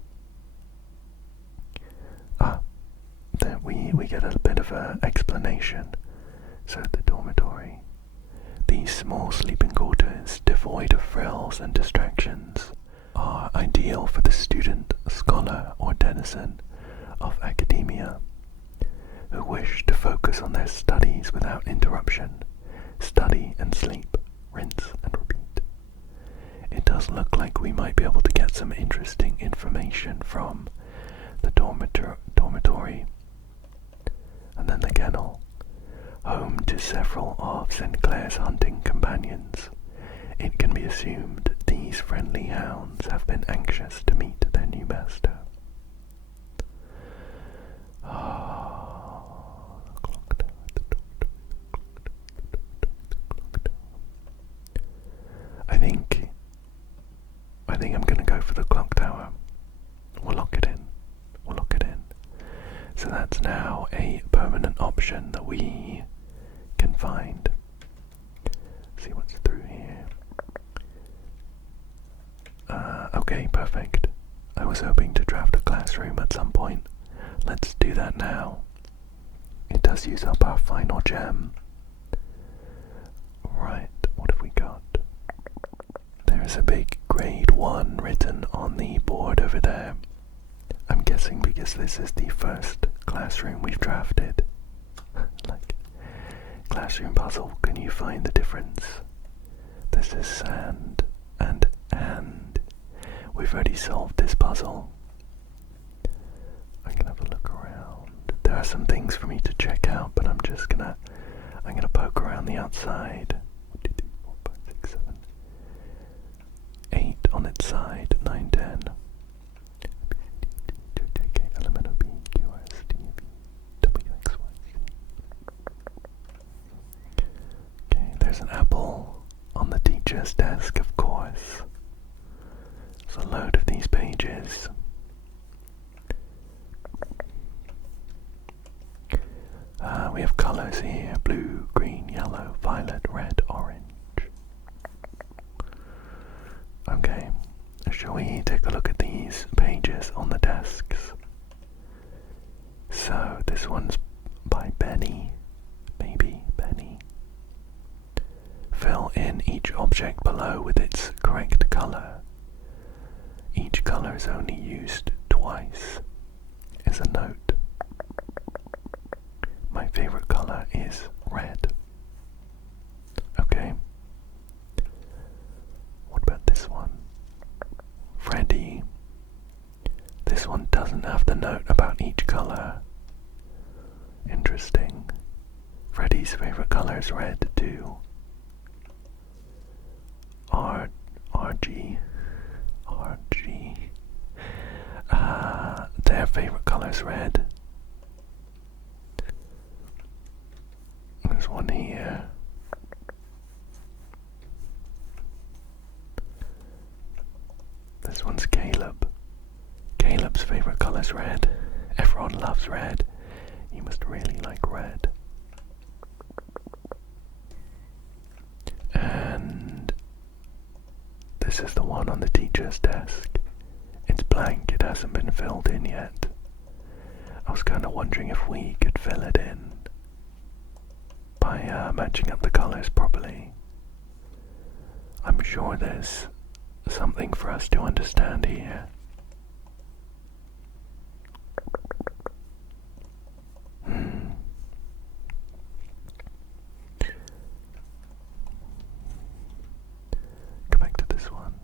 Then we get a bit of an explanation. So the dormitory. These small sleeping quarters, devoid of frills and distractions, are ideal for the student, scholar, or denizen of academia who wish to focus on their studies without interruption. Study and sleep, rinse and repeat. It does look like we might be able to get some interesting information from the dormitory, and then the kennel, home to several of Sinclair's hunting companions. It can be assumed these friendly hounds have been anxious to meet their new master. I think I'm gonna go for the clock tower. We'll lock it in. So that's now a permanent option that we can find. See what's through here. Okay, perfect. I was hoping to draft a classroom at some point. Let's do that now. It does use up our final gem. Right, what have we got? There is a big grade 1 written on the board over there. I'm guessing because this is the first classroom we've drafted. Like, classroom puzzle, can you find the difference? This is sand and we've already solved this puzzle. I can have a look around. There are some things for me to check out, but I'm gonna poke around the outside. 1, 2, 3, 4, 5, 6, 7, 8 on its side, 9, 10. Okay, there's an apple on the teacher's desk, of course. There's a load of these pages. We have colours here: blue, green, yellow, violet, red, orange. each object below with its correct colour. Each colour is only used twice, is a note. My favourite colour is red. Okay. What about this one? Freddy. This one doesn't have the note about each colour. Interesting. Freddy's favourite colour is red too. RG. Their favourite colour is red. There's one here. This one's Caleb. Caleb's favourite colour is red. Everyone loves red. You must really like red. And this is the one on the teacher's desk. It's blank, it hasn't been filled in yet. I was kind of wondering if we could fill it in by matching up the colours properly. I'm sure there's something for us to understand here. Go back to this one.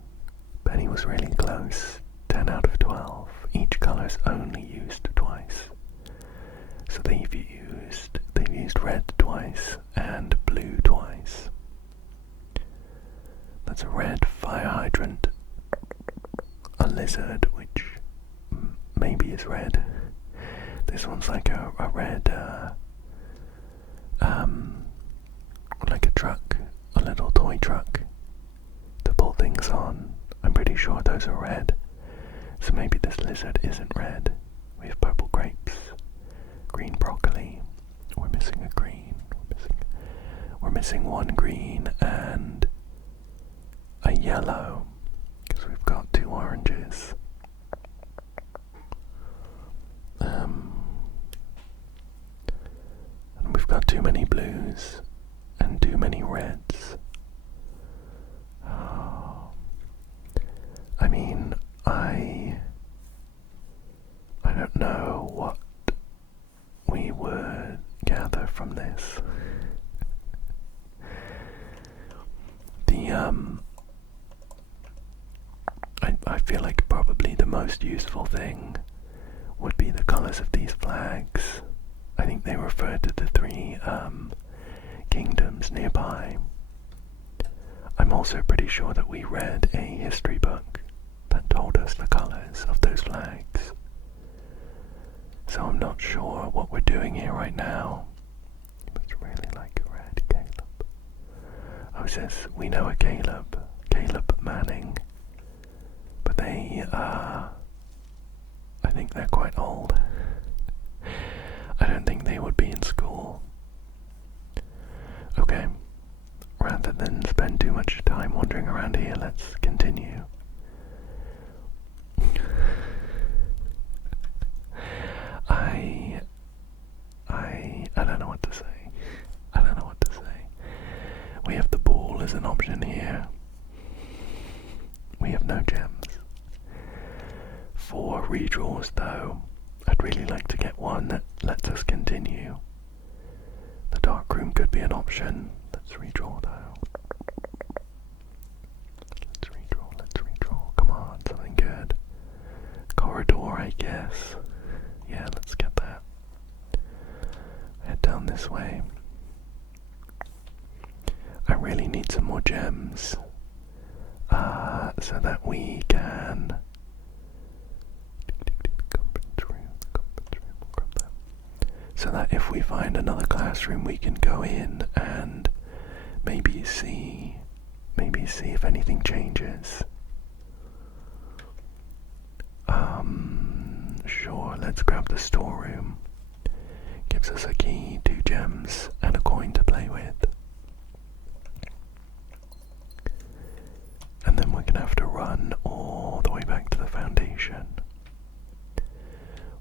Benny was really close. 10 out of 12. Each colour's only used twice. So they've used red twice and blue twice. That's a red fire hydrant, a lizard, which maybe is red. This one's like a red, like a truck, a little toy truck to pull things on. I'm pretty sure those are red. So maybe this lizard isn't red. We have purple grapes, green broccoli. We're missing a green. We're missing one green and a yellow, because we've got 2 oranges. And we've got too many blues and too many reds. Oh. I mean, I don't know what we would gather from this. I feel like probably the most useful thing would be the colours of these flags. I think they refer to the 3 kingdoms nearby. I'm also pretty sure that we read a history book that told us the colours of those flags. So I'm not sure what we're doing here right now. You must really like a red, Caleb. Oh, it says, we know a Caleb Manning. But they, I think they're quite old. I don't think they would be in school. Okay, rather than spend too much time wandering around here, let's continue. I don't know what to say. We have the ball as an option here. We have no gems. For redraws though, I'd really like to get one that lets us continue. The dark room could be an option. Let's redraw though. Let's redraw. Come on, something good. Corridor, I guess. Yeah, let's get that. Head down this way. I really need some more gems. So that we can so that if we find another classroom we can go in and maybe see if anything changes. Sure, let's grab the storeroom. Gives us a key, 2 gems, and a coin to play with. And then we're gonna have to run all the way back to the foundation.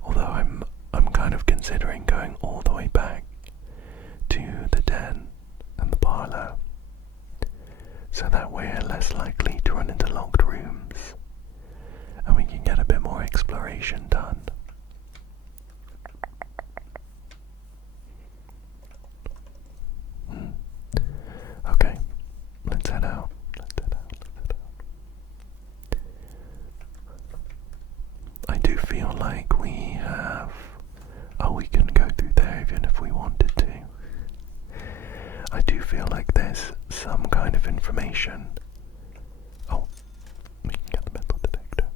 Although I'm kind of considering going all the way back to the den and the parlor. so that we're less likely to run into locked rooms and we can get a bit more exploration done. Okay, let's head out. I do feel like we have... Oh, we can go through there even if we wanted to. I do feel like there's some kind of information. Oh, we can get the metal detector.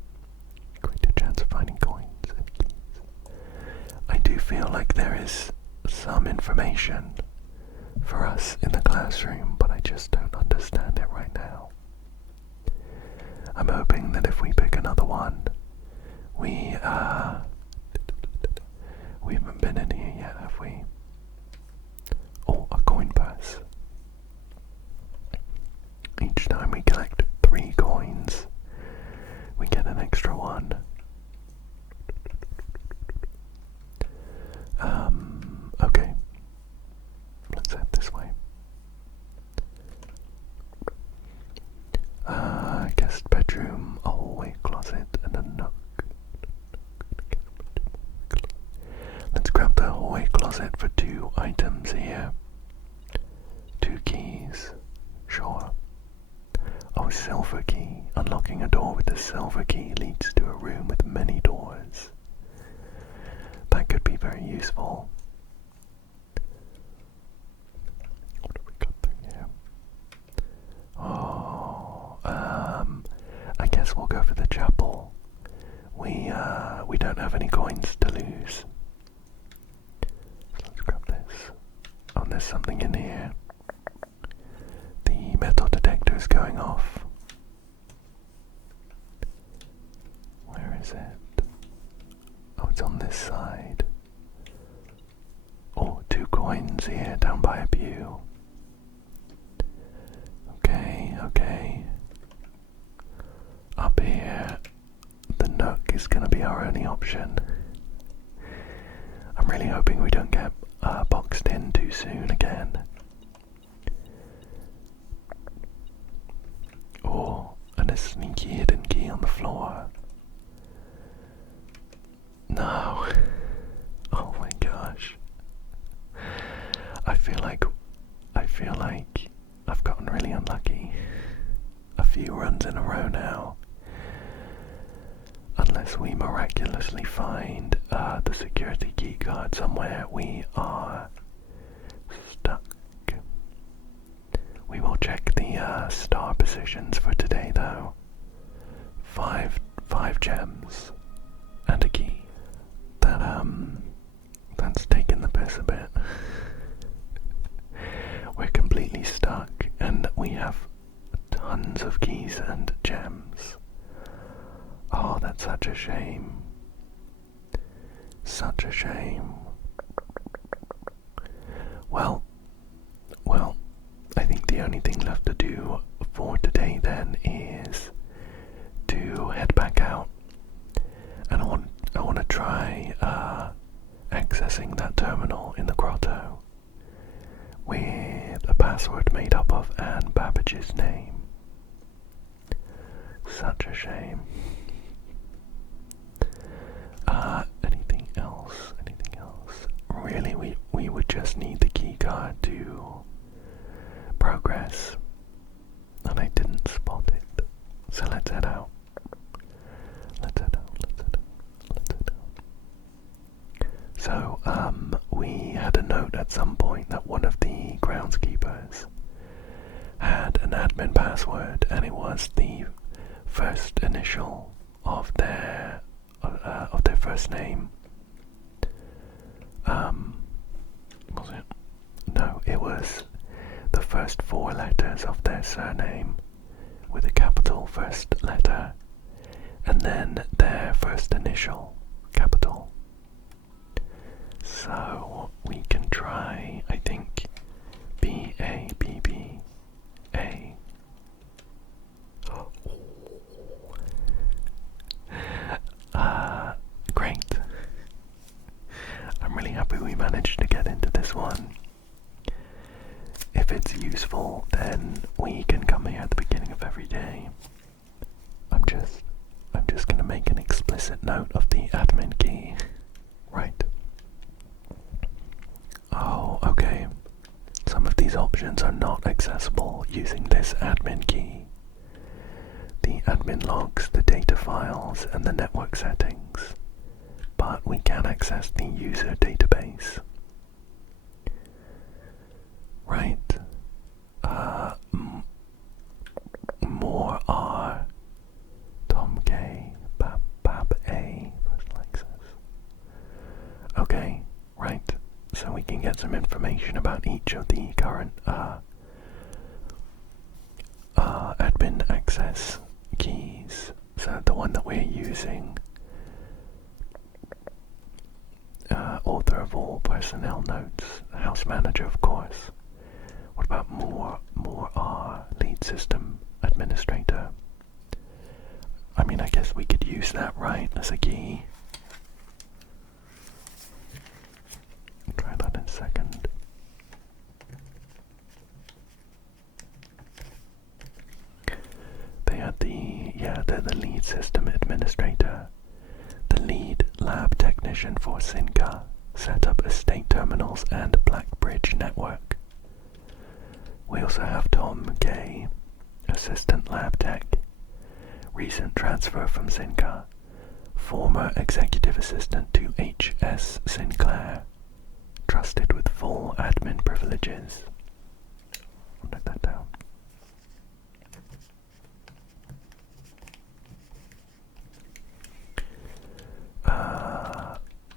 Greater chance of finding coins and keys. I do feel like there is some information for us in the classroom, but I just don't understand it right now. I'm hoping that if we pick another one, we haven't been in here yet, have we? Oh, a coin purse. Each time we collect 3 coins, we get an extra one. Okay. Let's head this way. Guest bedroom, a hallway closet, and a nook. Let's grab the hallway closet for 2 items here. 2 keys. Sure. Oh, silver key. Unlocking a door with the silver key leads to a room with many doors. That could be very useful. What have we got through here? Oh, I guess we'll go for the chapel. We don't have any coins to lose. So let's grab this. Oh, there's something in here. The metal detector is going off. Where is it? Oh, it's on this side. Oh, 2 coins here down by a pew. Okay. Up here, the nook is going to be our only option. I'm really hoping we don't get boxed in too soon again. Oh, and a sneaky hidden key on the floor. No. Oh my gosh. I feel like I've gotten really unlucky. A few runs in a row now. Unless we miraculously find the security key card somewhere, we are stuck. We will check the star positions for today though. 5 gems and a key. That's taken the piss a bit. We're completely stuck and we have tons of keys and gems. Oh, that's such a shame. Such a shame. Well, I think the only thing left to do for today then is to head back out. And I want to try accessing that terminal in the grotto with a password made up of Anne Babbage's name. Such a shame. Anything else? Really, we would just need the key card to progress. And I didn't spot it. So let's head out. So, we had a note at some point that one of the groundskeepers had an admin password, and it was the first initial of their first name. Was it? No, it was the first 4 letters of their surname with a capital first letter, and then their first initial, capital. So we can try, I think, B-A-B-B-A. Great. I'm really happy we managed to get into this one. If if it's useful, then we can come here at the beginning of every day. I'm just gonna make an explicit note of the admin key. Right. Oh, okay. Some of these options are not accessible using this admin key. The admin logs, the data files, and the network settings. But we can access the user database. Right. More R. Tom K. Bab A. Personal access. Okay, right. So we can get some information about each of the current admin access keys. So the one that we're using, author of all personnel notes, house manager, of course. What about more R, lead system administrator? I mean, I guess we could use that, right, as a key. Try that in a second. They're the lead system administrator, the lead lab technician for Sinca, set up estate terminals and Blackbridge network. We also have Tom K, assistant lab tech, recent transfer from Sinca, former executive assistant to H.S. Sinclair, trusted with full admin privileges. I'll note that down.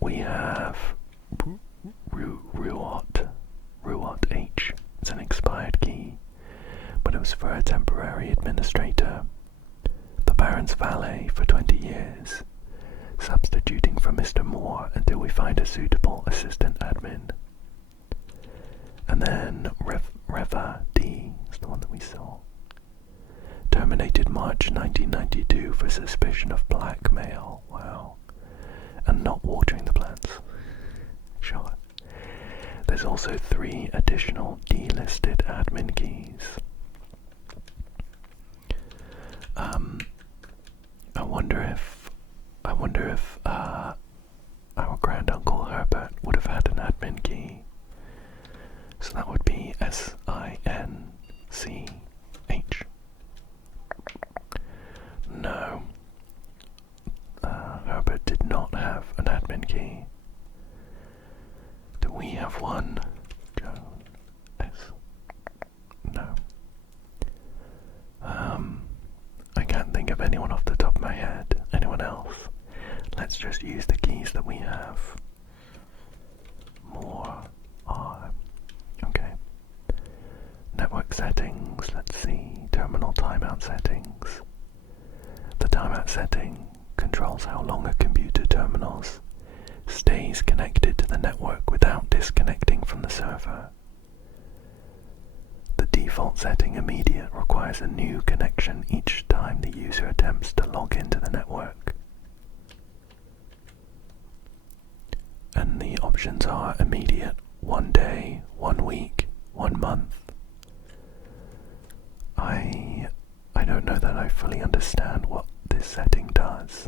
We have Ruot H. It's an expired key, but it was for a temporary administrator. The Baron's valet for 20 years, substituting for Mr. Moore until we find a suitable assistant admin. And then Reva D is the one that we saw. Terminated March 1992 for suspicion of blackmail. Wow. And not watering the plants. Sure. There's also 3 additional delisted admin keys. I wonder if our granduncle Herbert would have had an admin key. So that would be SINCH. No. Herbert did not have an admin key. Do we have one? Joan S. No. I can't think of anyone off the top of my head. Anyone else? Let's just use the keys that we have. More R. Okay. Network settings. Let's see. Terminal timeout settings. The timeout setting controls how long a computer terminals stays connected to the network without disconnecting from the server. The default setting, immediate, requires a new connection each time the user attempts to log into the network. And the options are immediate, 1 day, 1 week, 1 month. I don't know that I fully understand what this setting does,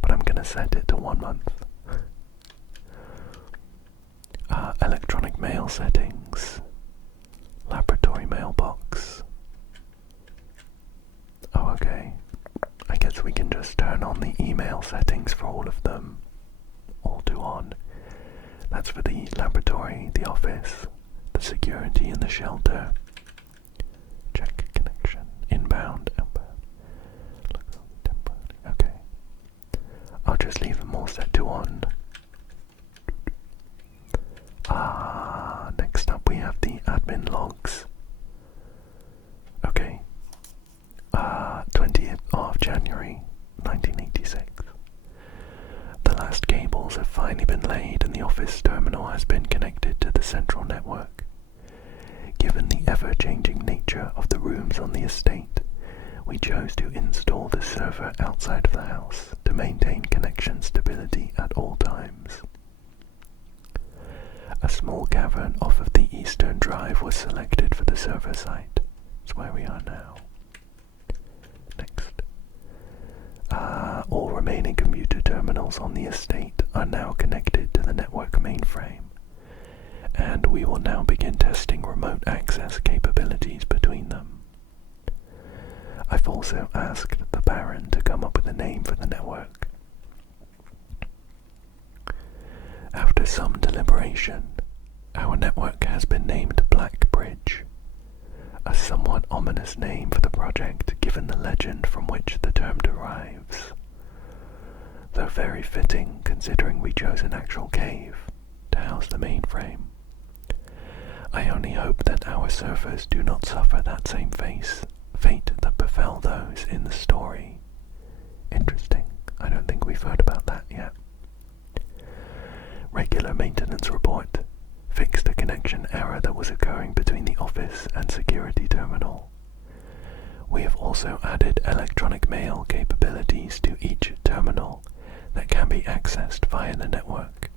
but I'm going to set it to 1 month. Electronic mail settings. Laboratory mailbox. Oh, okay. I guess we can just turn on the email settings for all of them. All to on. That's for the laboratory, the office, the security, and the shelter. Check connection. Inbound, outbound. Okay. I'll just leave them all set to on. Next up we have the admin logs. Okay. 20th of January 1986. The last cables have finally been laid and the office terminal has been connected to the central network. Given the ever-changing nature of the rooms on the estate, we chose to install the server outside of the house to maintain connection stability at all times. A small cavern off of the eastern drive was selected for the server site. That's where we are now. Next. All remaining computer terminals on the estate are now connected to the network mainframe, and we will now begin testing remote access capabilities between them. I've also asked the Baron to come up with a name for the network. After some deliberation, our network has been named Black Bridge, a somewhat ominous name for the project given the legend from which the term derives, though very fitting considering we chose an actual cave to house the mainframe. I only hope that our servers do not suffer that same fate that befell those in the story. Interesting. I don't think we've heard about that yet. Regular maintenance report fixed a connection error that was occurring between the office and security terminal. We have also added electronic mail capabilities to each terminal that can be accessed via the network.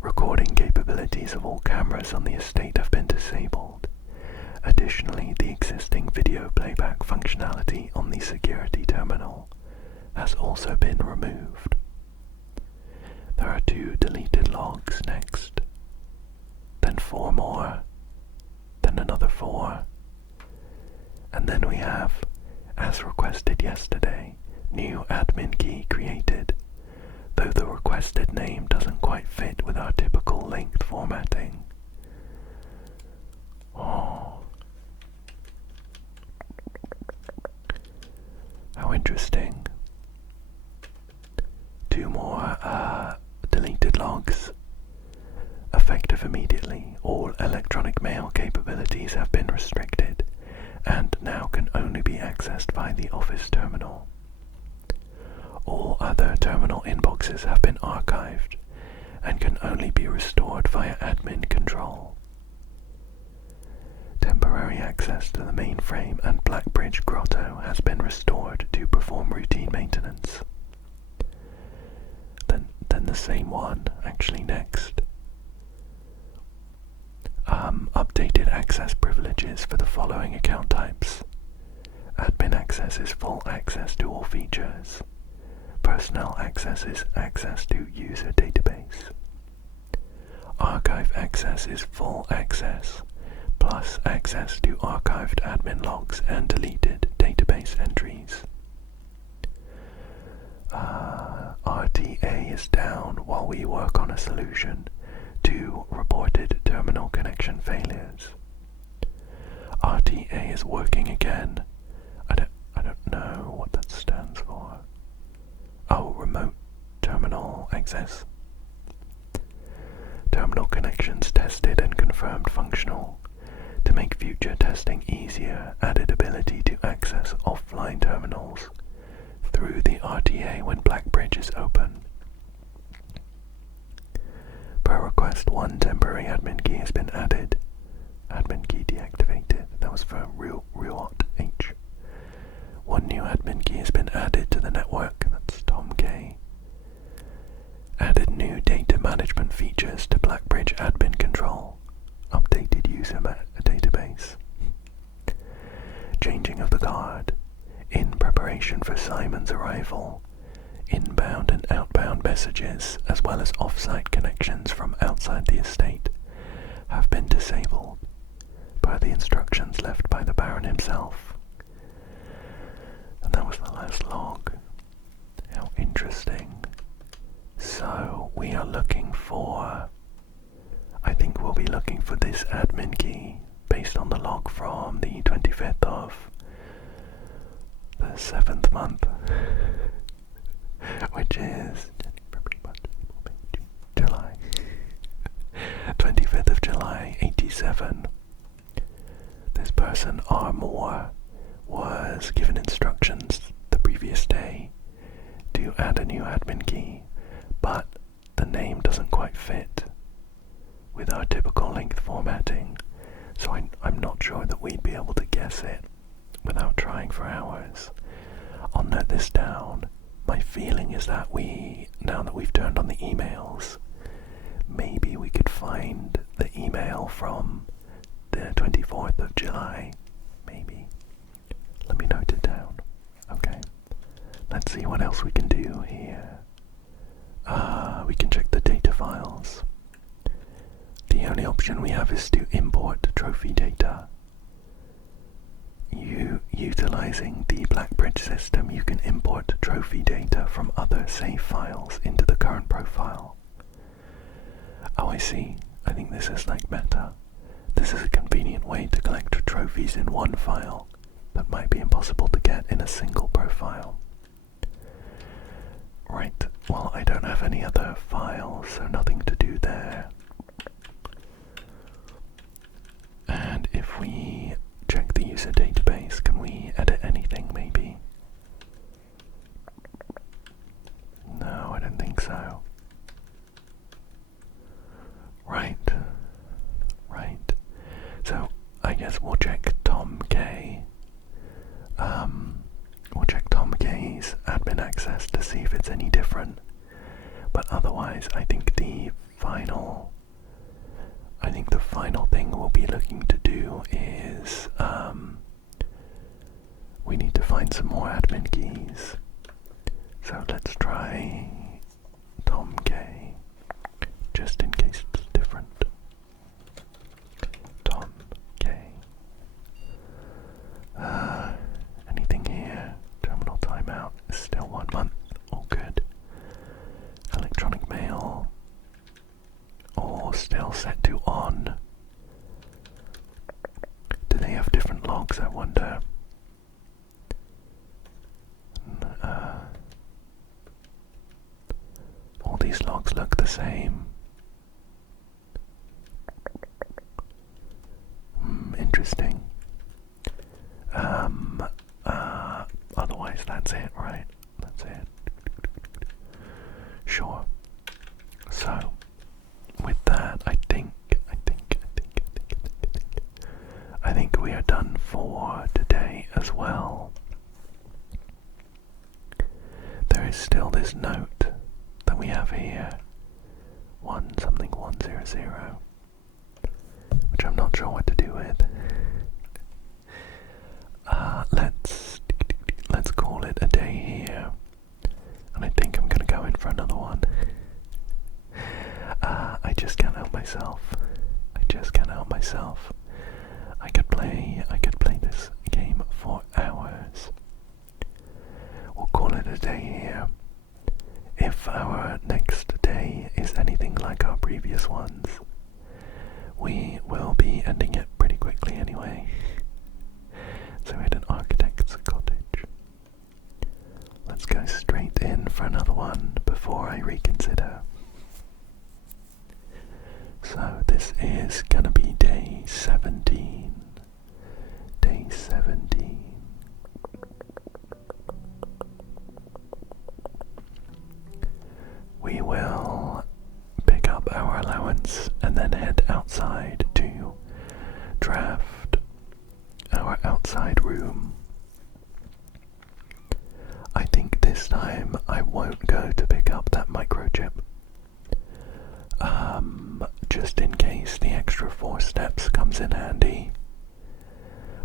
Recording capabilities of all cameras on the estate have been disabled. Additionally, the existing video playback functionality on the security terminal has also been removed. There are 2 deleted logs next, then 4 more, then another 4, and then we have, as requested yesterday, new admin key created, though the requested name doesn't quite fit with our typical linked formatting. Oh. How interesting. 2 more deleted logs. Effective immediately, all electronic mail capabilities have been restricted and now can only be accessed by the office terminal. All other terminal inboxes have been archived and can only be restored via admin control. Temporary access to the mainframe and Blackbridge Grotto has been restored to perform routine maintenance. Then the same one, actually next. Updated access privileges for the following account types. Admin access is full access to all features. Personnel access is access to user database. Archive access is full access, plus access to archived admin logs and deleted database entries. RTA is down while we work on a solution to reported terminal connection failures. RTA is working again. I don't know what that stands for. Oh, remote terminal access. Terminal connections tested and confirmed functional. To make future testing easier, added ability to access offline terminals through the RTA when Blackbridge is open. Per request, 1 temporary admin key has been added. Admin key deactivated. That was for Ruot H. 1 new admin key has been added to the network. That's Tom K. Added new data management features to Blackbridge admin control. Updated user database. Changing of the guard. In preparation for Simon's arrival, inbound and outbound messages, as well as off-site connections from outside the estate, have been disabled, per the instructions left by the Baron himself. And that was the last log. How interesting. So, we are looking for... I think we'll be looking for this admin key, based on the log from the 25th of the 7th month, which is July. 25th of July, 87. This person, R. Moore, was given instructions the previous day to add a new admin key, but the name doesn't quite fit with our typical length formatting, so I'm not sure that we'd be able to guess it without trying for hours. I'll note this down. My feeling is that now that we've turned on the emails, maybe we could find the email from the 24th of July. Maybe. Let me note it down. Okay. Let's see what else we can do here. We can check the data files. The only option we have is to import trophy data. Utilizing the Blackbridge system, you can import trophy data from other save files into the current profile. Oh, I see. I think this is like meta. This is a convenient way to collect trophies in one file that might be impossible to get in a single profile. Right, well, I don't have any other files, so nothing to do there. And if we check the user database, can we edit anything maybe? No, I don't think so. Right. So, I guess we'll check Tom K. We'll check Tom K's admin access to see if it's any different. But otherwise, I think the final thing we'll be looking to do is we need to find some more admin keys. So let's try Tom K, just in case it's different. Tom K. Anything here? Terminal timeout is still 1 month. All good. Electronic mail. All still set to on. Do they have different logs, I wonder? All these logs look the same. Interesting. Otherwise that's it, right? That's it. Sure. So, with that, I think we are done for today as well. There is still this note that we have here, 1-something-100, which I'm not sure what to do with. Let's call it a day here, and I think I'm gonna go in for another one. I just can't help myself. I could play this game for hours. We'll call it a day here. If our next day is anything like our previous ones, we will be ending it pretty quickly anyway. So we had an architect's cottage. Let's go straight in for another one before I reconsider. So this is gonna be day 17. Day 17. We will pick up our allowance and then head outside to draft our outside room. I think this time I won't go to pick up that microchip. Just in case the extra 4 steps comes in handy.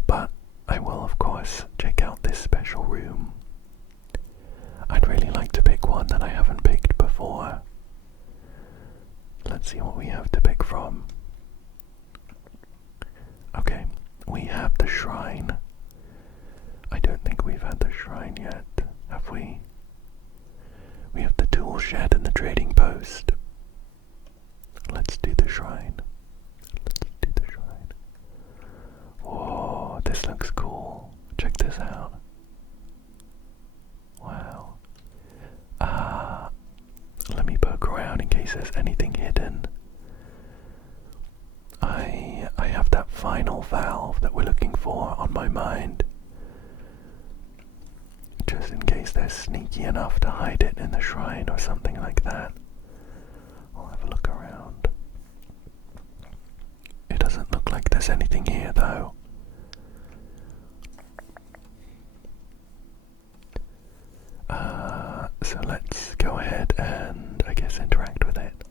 But I will of course check out this special room. I'd really like to pick one that I haven't picked before. Let's see what we have to pick from. Okay, we have the shrine. I don't think we've had the shrine yet, have we? We have the tool shed and the trading post. Let's do the shrine. Whoa, this looks cool. Check this out. Wow. Let me poke around in case there's anything hidden. I have that final valve that we're looking for on my mind. Just in case they're sneaky enough to hide it in the shrine or something like that. I'll have a look around. It doesn't look like there's anything here though. So let's go ahead and I guess interact with it.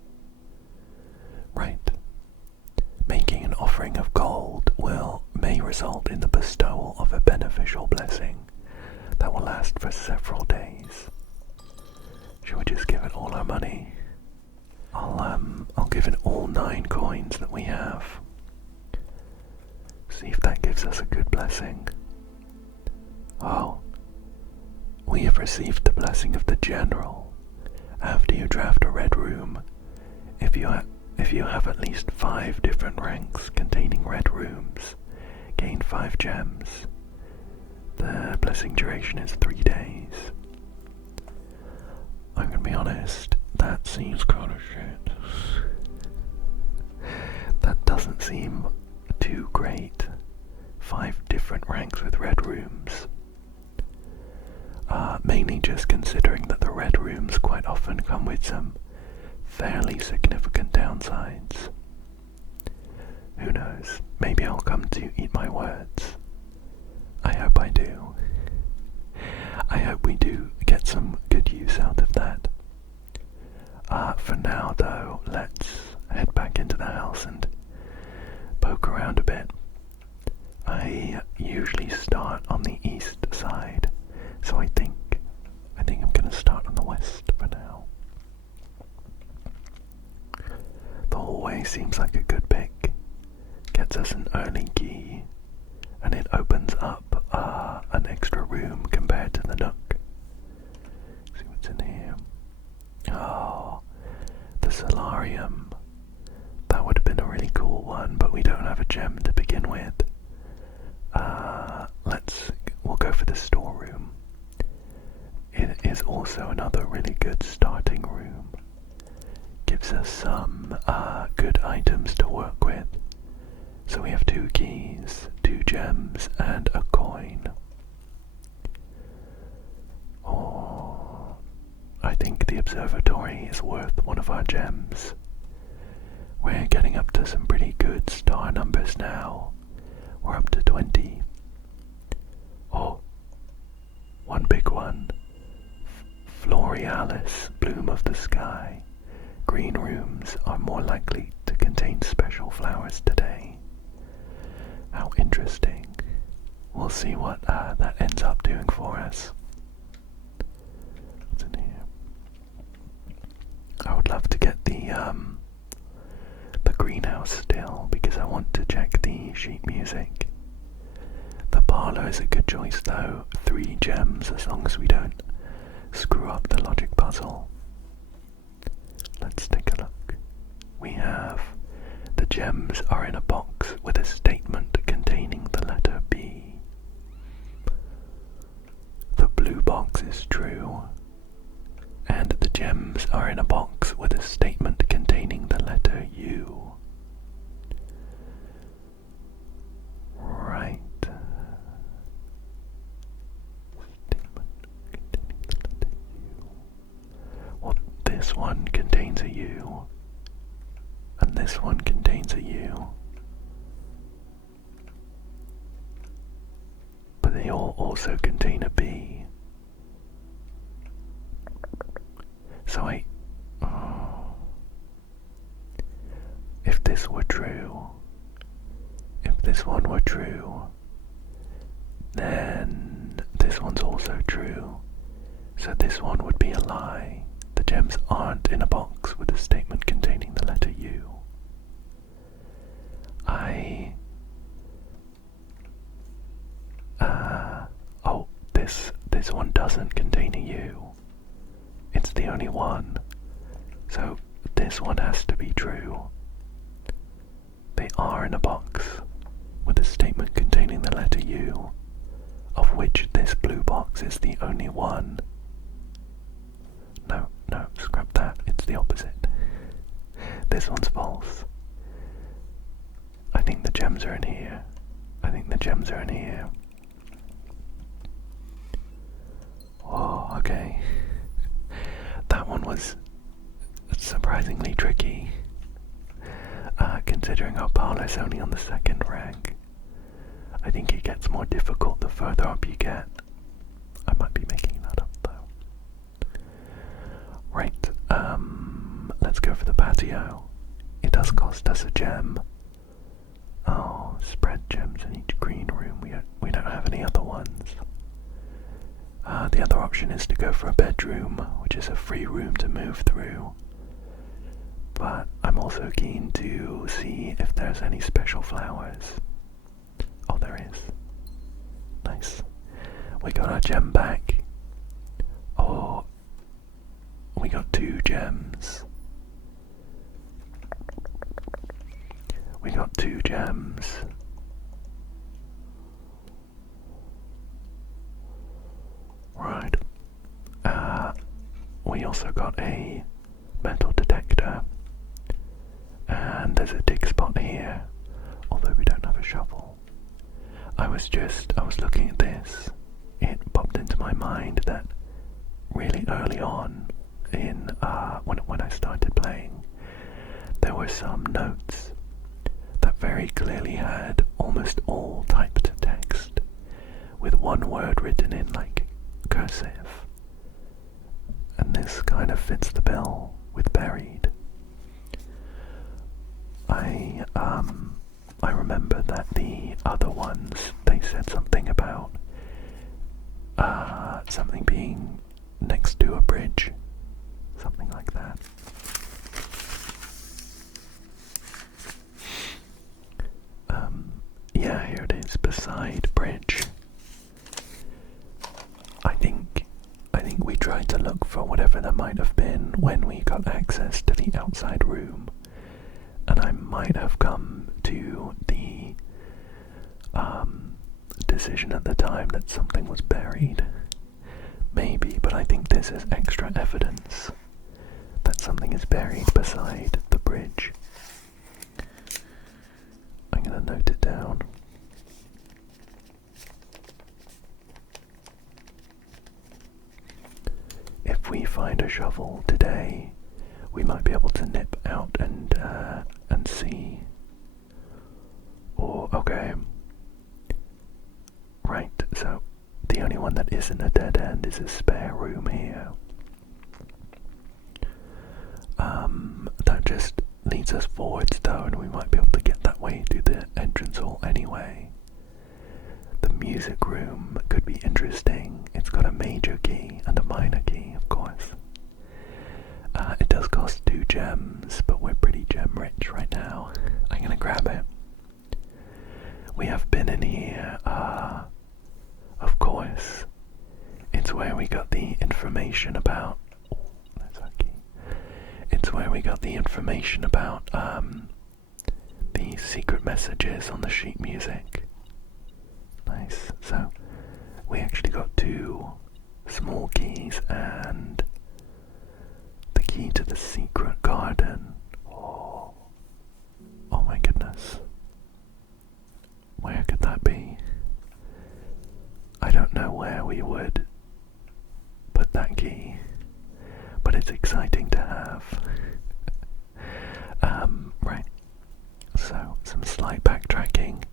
result in the bestowal of a beneficial blessing that will last for several days. Should we just give it all our money? I'll give it all 9 coins that we have. See if that gives us a good blessing. Oh, we have received the blessing of the General. After you draft a red room, if you have at least 5 different ranks containing red rooms, gain 5 gems. The blessing duration is 3 days. I'm gonna be honest, that seems kind of shit. That doesn't seem too great. 5 different ranks with red rooms. Mainly just considering that the red rooms quite often come with some fairly significant downsides. Who knows, maybe I'll come to eat my words. I hope I do. I hope we do get some good use out of that. For now though, let's head back into the house and poke around a bit. I usually start on the east side, so I think I'm gonna start on the west for now. The hallway seems like a good pick. Gets us an early key, and it opens up an extra room compared to the nook. See what's in here. Oh, the solarium. That would have been a really cool one, but we don't have a gem to begin with. We'll go for the storeroom. It is also another really good starting room. Gives us some good items to work with. So we have 2 keys, 2 gems, and a coin. Oh, I think the observatory is worth one of our gems. We're getting up to some pretty good star numbers now. We're up to 20. Oh, one big one. Florealis, bloom of the sky. Green rooms are more likely to contain special flowers today. How interesting. We'll see what that ends up doing for us. What's in here? I would love to get the greenhouse still, because I want to check the sheet music. The parlor is a good choice though. 3 gems as long as we don't screw up the logic puzzle. Let's take a look. We have the gems are in a box with a statement containing the letter B. The blue box is true. And the gems are in a box with a statement containing the letter U. Right. Statement containing the letter U. Well, this one contains a U. And this one contains a U. But they all also contain a B. So if this were true, if this one were true, then this one's also true. So this one would be a lie. The gems aren't in a box with a statement containing the letter U. This one doesn't contain a U. It's the only one. So this one has to be true. They are in a box with a statement containing the letter U, of which this blue box is the only one. No, scrap that. It's the opposite. This one's false. I think the gems are in here. Oh, okay. That one was surprisingly tricky, considering our parlor's only on the 2nd rank. I think it gets more difficult the further up you get. I might be making that up though. Right, let's go for the patio. It does cost us a gem. Oh, spread gems in each green room. We don't have any other ones. The other option is to go for a bedroom, which is a free room to move through. But I'm also keen to see if there's any special flowers. Oh, there is. Nice. We got our gem back. Oh, we got 2 gems. We got 2 gems. Right. We also got a metal detector. And there's a dig spot here, although we don't have a shovel. I was looking at this. It popped into my mind that really early on in when I started playing, there were some notes that very clearly had almost all typed text with one word written in like cursive. And this kind of fits the bill with buried. I remember that the other ones, they said something about something being next to a bridge, something like that. Yeah, here it is, beside bridge. I think we tried to look for whatever there might have been when we got access to the outside room. And I might have come to the decision at the time that something was buried. Maybe, but I think this is extra evidence that something is buried beside the bridge. I'm going to note it down. If we find a shovel today, we might be able to nip out and see. Or, okay. Right, so the only one that isn't a dead end is a spare room here. That just leads us forwards though, and we might be able to get that way to the entrance hall anyway. The music room could be interesting. It's got a major key and a minor key, of course. It does cost 2 gems, but we're pretty gem rich right now. I'm gonna grab it. We have been in here, of course. It's where we got the information about... Oh, that's our key. It's where we got the information about, the secret messages on the sheet music. Nice. So, we actually got 2 small keys and the key to the secret garden. Oh my goodness. Where could that be? I don't know where we would put that key, but it's exciting to have. Right. So, some slight backtracking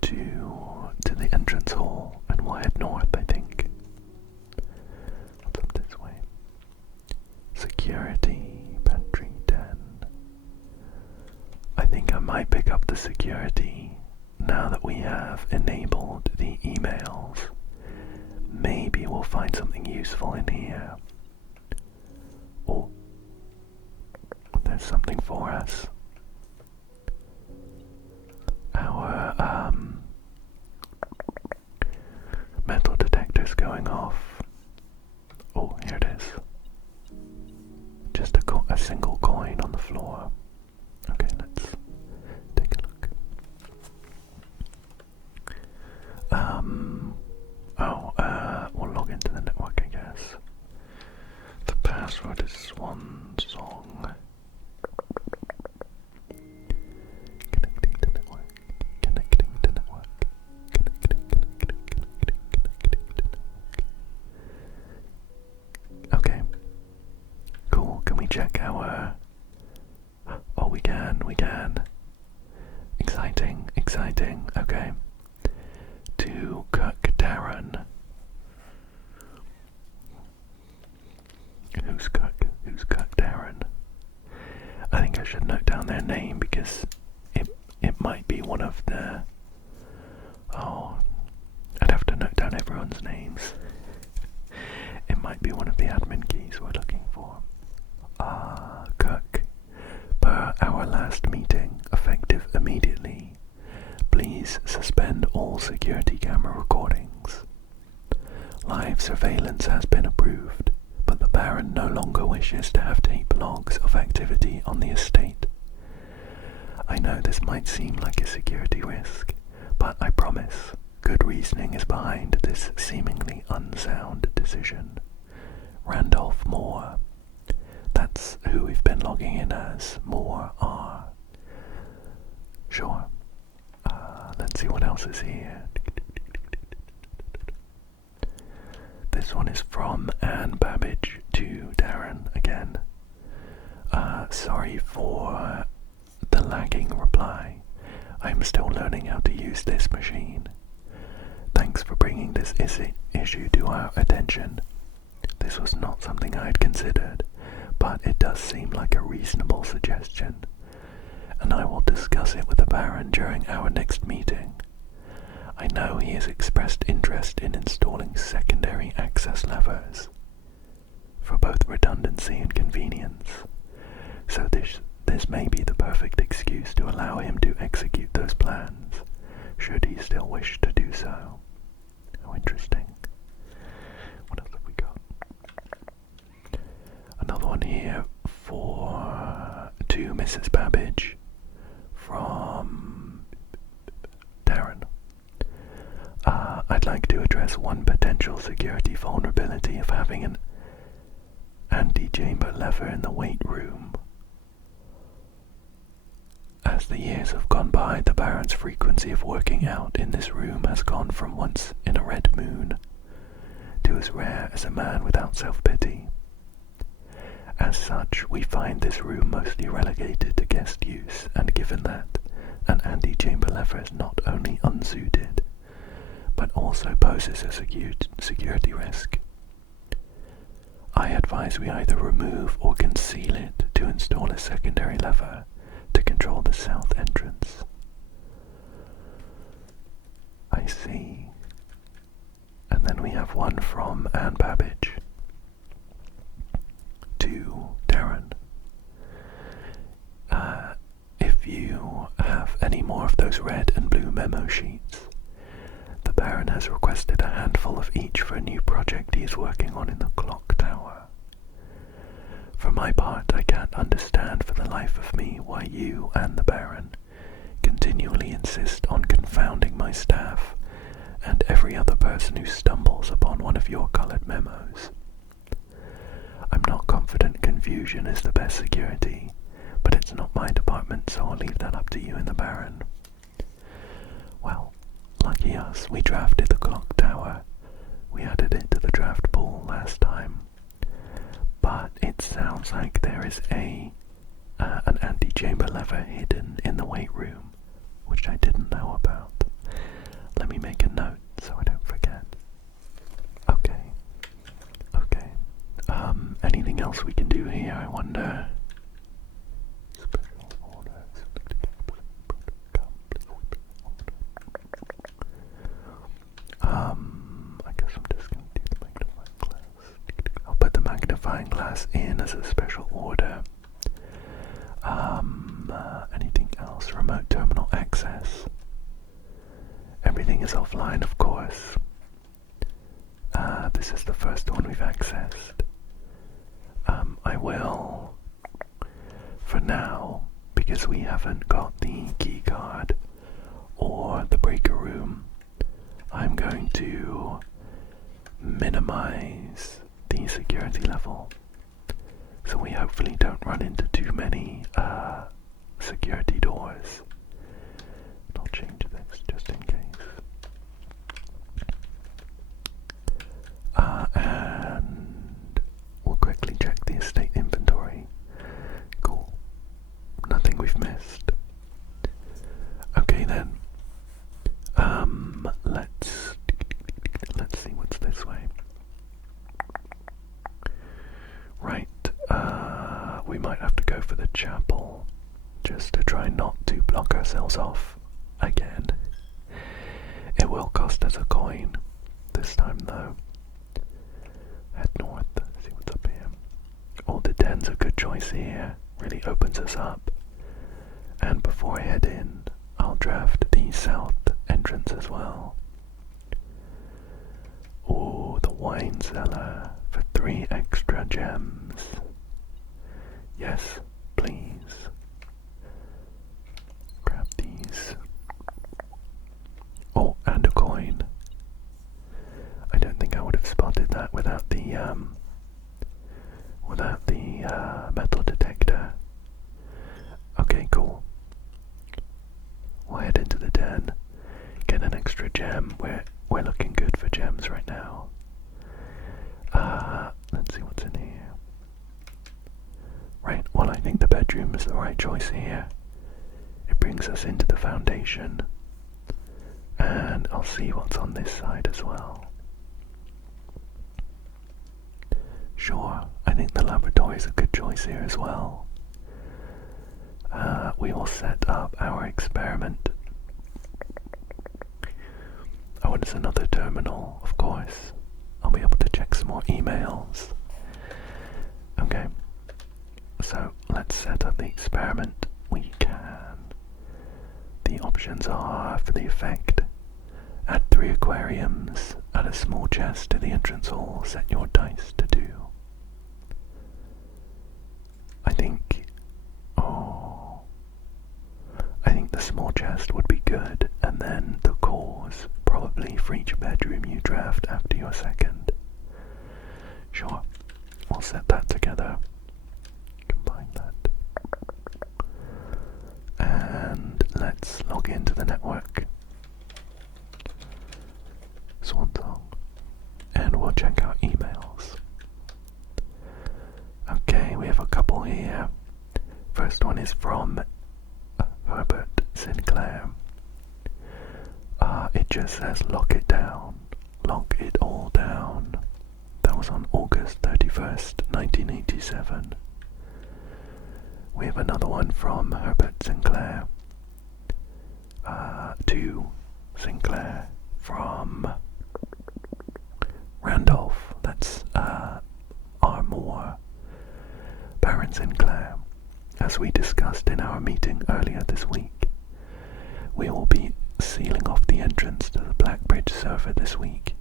to the entrance hall, and we'll head north, I think. What's up this way? Security, pantry 10. I think I might pick up the security now that we have enabled the emails. Maybe we'll find something useful in here. Oh, there's something for us. Our metal detector's going off. Oh, here it is. Just a single coin on the floor. Okay, let's take a look. We'll log into the network, I guess. The password is Swan Song. Connecting to network. Connecting to network. Connecting to network. Okay. Cool. Can we check our... Oh, we can. Exciting. Okay. To Kirk Darren. Who's Kirk Darren? I think I should note down their name because be one of the... Oh, I'd have to note down everyone's names. It might be one of the admin keys we're looking for. Cook. Per our last meeting, effective immediately, please suspend all security camera recordings. Live surveillance has been approved, but the Baron no longer wishes to have tape logs of activity on the estate. I know this might seem like a security risk, but I promise good reasoning is behind this seemingly unsound decision. Randolph Moore. That's who we've been logging in as, Moore R. Sure. Let's see what else is here. This one is from Anne Babbage to Darren again. Sorry for the lagging reply. I'm still learning how to use this machine. Thanks for bringing this issue to our attention. This was not something I had considered, but it does seem like a reasonable suggestion, and I will discuss it with the Baron during our next meeting. I know he has expressed interest in installing secondary access levers for both redundancy and convenience, so this may be the perfect excuse to allow him to execute those plans, should he still wish to do so. How interesting. What else have we got? Another one here to Mrs. Babbage from Darren. I'd like to address one potential security vulnerability of having an anti-chamber lever in the weight room. As the years have gone by, the Baron's frequency of working out in this room has gone from once in a red moon to as rare as a man without self-pity. As such, we find this room mostly relegated to guest use, and given that an anti-chamber lever is not only unsuited, but also poses a security risk, I advise we either remove or conceal it to install a secondary lever to control the south entrance. I see. And then we have one from Anne Babbage to Darren. If you have any more of those red and blue memo sheets, the Baron has requested a handful of each for a new project he is working on in the clock tower. For my part, I can't understand for the life of me why you and the Baron continually insist on confounding my staff and every other person who stumbles upon one of your coloured memos. I'm not confident confusion is the best security, but it's not my department, so I'll leave that up to you and the Baron. Well, lucky us, we drafted the clock tower. We added it to the draft pool last time. But it sounds like there is an anti-chamber lever hidden in the weight room, which I didn't know about. Let me make a note so I don't forget. Okay. Anything else we can do here, I wonder? Special orders. I guess I'm just going to do the magnifying glass. I'll put the magnifying glass in as a special order. Anything else? Remote terminal access. Everything is offline, of course. This is the first one we've accessed. I will, for now, because we haven't got the key card or the breaker room, I'm going to minimize the security level so we hopefully don't run into too many security doors. I'll change this just in case. And we'll quickly check the estate inventory. Cool. Nothing we've missed. Okay then. Let's see what's this way. Right. We might have to go for the chapel just to try not to block ourselves off will cost us a coin this time though. Head north, see what's up here. Oh, the den's a good choice here, really opens us up. And before I head in, I'll draft the south entrance as well. Oh, the wine cellar for 3 extra gems. Yes, please. Grab these. Oh, and a coin. I don't think I would have spotted that without the metal detector. Okay, cool. We'll head into the den, get an extra gem. We're looking good for gems right now. Let's see what's in here. Right, well, I think the bedroom is the right choice here. It brings us into the foundation, and I'll see what's on this side as well. Sure, I think the laboratory is a good choice here as well. We will set up our experiment. Oh, and it's another terminal, of course. I'll be able to check some more emails. Okay, so let's set up the experiment. We can. The options are, for the effect, add 3 aquariums, add a small chest to the entrance hall, set your dice to 2. I think the small chest would be good, and then the cores, probably for each bedroom you draft after your second. Sure, we'll set that together. Combine that. And let's log into the network. Swan song. And we'll check our emails. Okay, we have a couple here. First one is from Herbert Sinclair. It just says lock it down. Lock it all down. That was on August 31st, 1987. We have another one from Herbert Sinclair. To Sinclair from Randolph. That's Armour. Baron Sinclair. As we discussed in our meeting earlier this week, we will be sealing off the entrance to the Blackbridge server this week,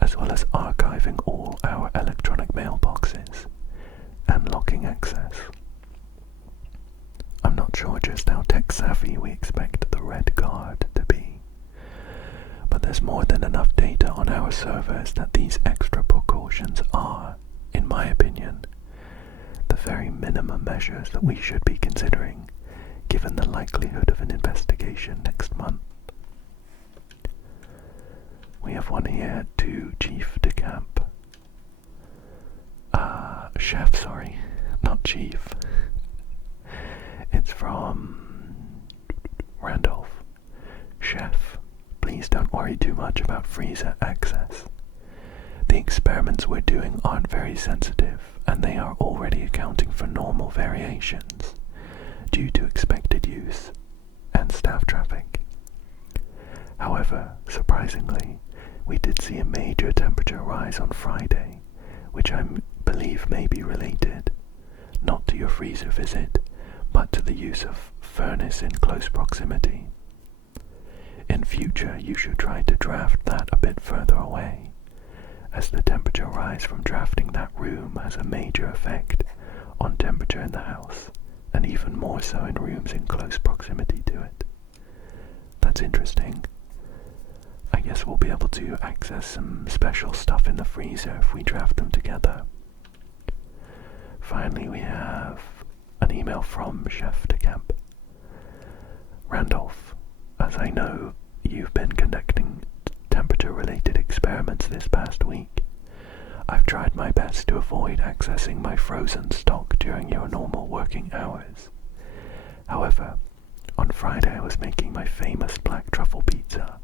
as well as archiving all our electronic mailboxes and locking access. I'm not sure just how tech-savvy we expect the Red Guard to be, but there's more than enough data on our servers that these extra precautions are, in my opinion, the very minimum measures that we should be considering, given the likelihood of an investigation next month. We have one here to Chief de Camp. Chef, sorry, not Chief. It's from Randolph. Chef, please don't worry too much about freezer access. The experiments we're doing aren't very sensitive, and they are already accounting for normal variations due to expected use and staff traffic. However, surprisingly, we did see a major temperature rise on Friday, which I believe may be related, not to your freezer visit, but to the use of furnace in close proximity. In future, you should try to draft that a bit further away, as the temperature rise from drafting that room has a major effect on temperature in the house, and even more so in rooms in close proximity to it. That's interesting. I guess we'll be able to access some special stuff in the freezer if we draft them together. Finally, we have an email from Chef de Camp. Randolph, as I know you've been conducting temperature-related experiments this past week, I've tried my best to avoid accessing my frozen stock during your normal working hours. However, on Friday I was making my famous black truffle pizza,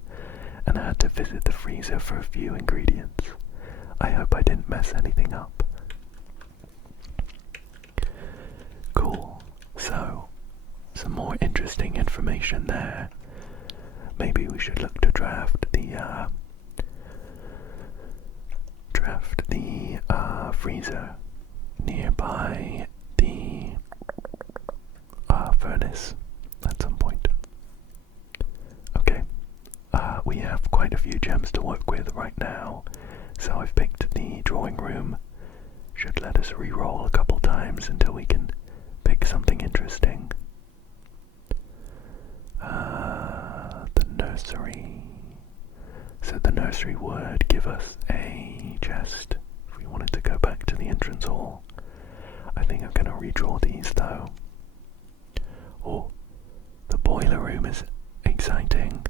and I had to visit the freezer for a few ingredients. I hope I didn't mess anything up. Cool. So, some more interesting information there. maybe we should look to draft the freezer nearby the furnace at some point. Okay, we have quite a few gems to work with right now, so I've picked the drawing room. Should let us re-roll a couple times until we can pick something interesting. The nursery. So the nursery would give us a chest if we wanted to go back to the entrance hall. I think I'm going to redraw these though. Oh, the boiler room is exciting.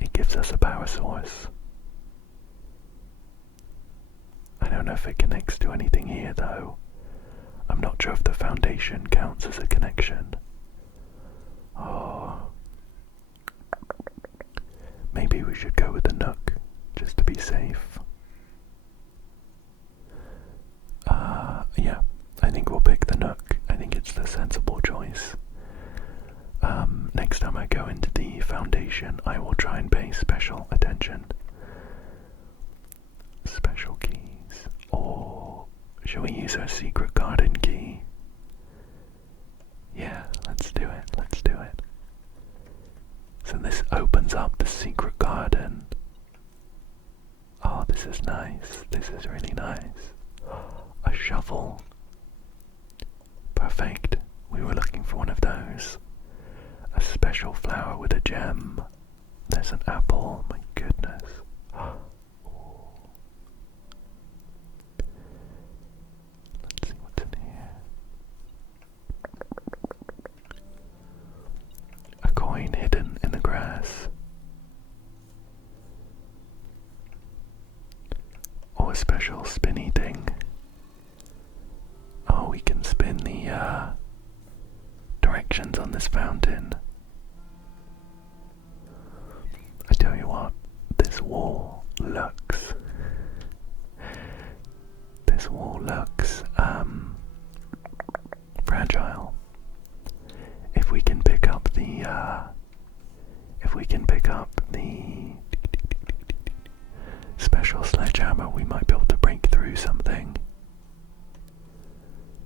It gives us a power source. I don't know if it connects to anything here though. I'm not sure if the foundation counts as a connection. Oh. Maybe we should go with the nook, just to be safe. Yeah, I think we'll pick the nook. I think it's the sensible choice. Next time I go into the foundation, I will try and pay special attention. Special keys. Or shall we use our secret garden key? Yeah, let's do it. Let's do it. So this opens up the secret garden. Oh, this is nice. This is really nice. A shovel. Perfect. We were looking for one of those. A special flower with a gem. There's an apple. My goodness. Let's see what's in here. A coin hidden in the grass. Oh, a special spinny thing. Oh, we can spin the directions on this fountain. I tell you what, this wall looks fragile. If we can pick up the special sledgehammer, we might be able to break through something.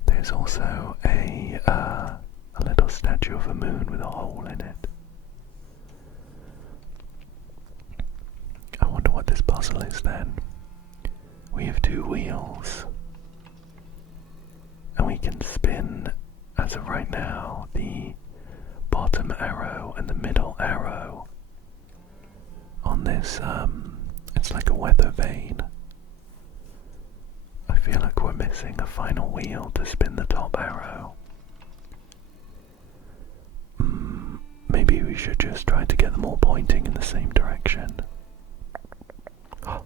There's also a little statue of a moon with a hole in it. I wonder what this puzzle is then. We have 2 wheels. And we can spin, as of right now, the bottom arrow and the middle arrow on this, it's like a weather vane. I feel like we're missing a final wheel to spin the top arrow. Maybe we should just try to get them all pointing in the same direction. Oh.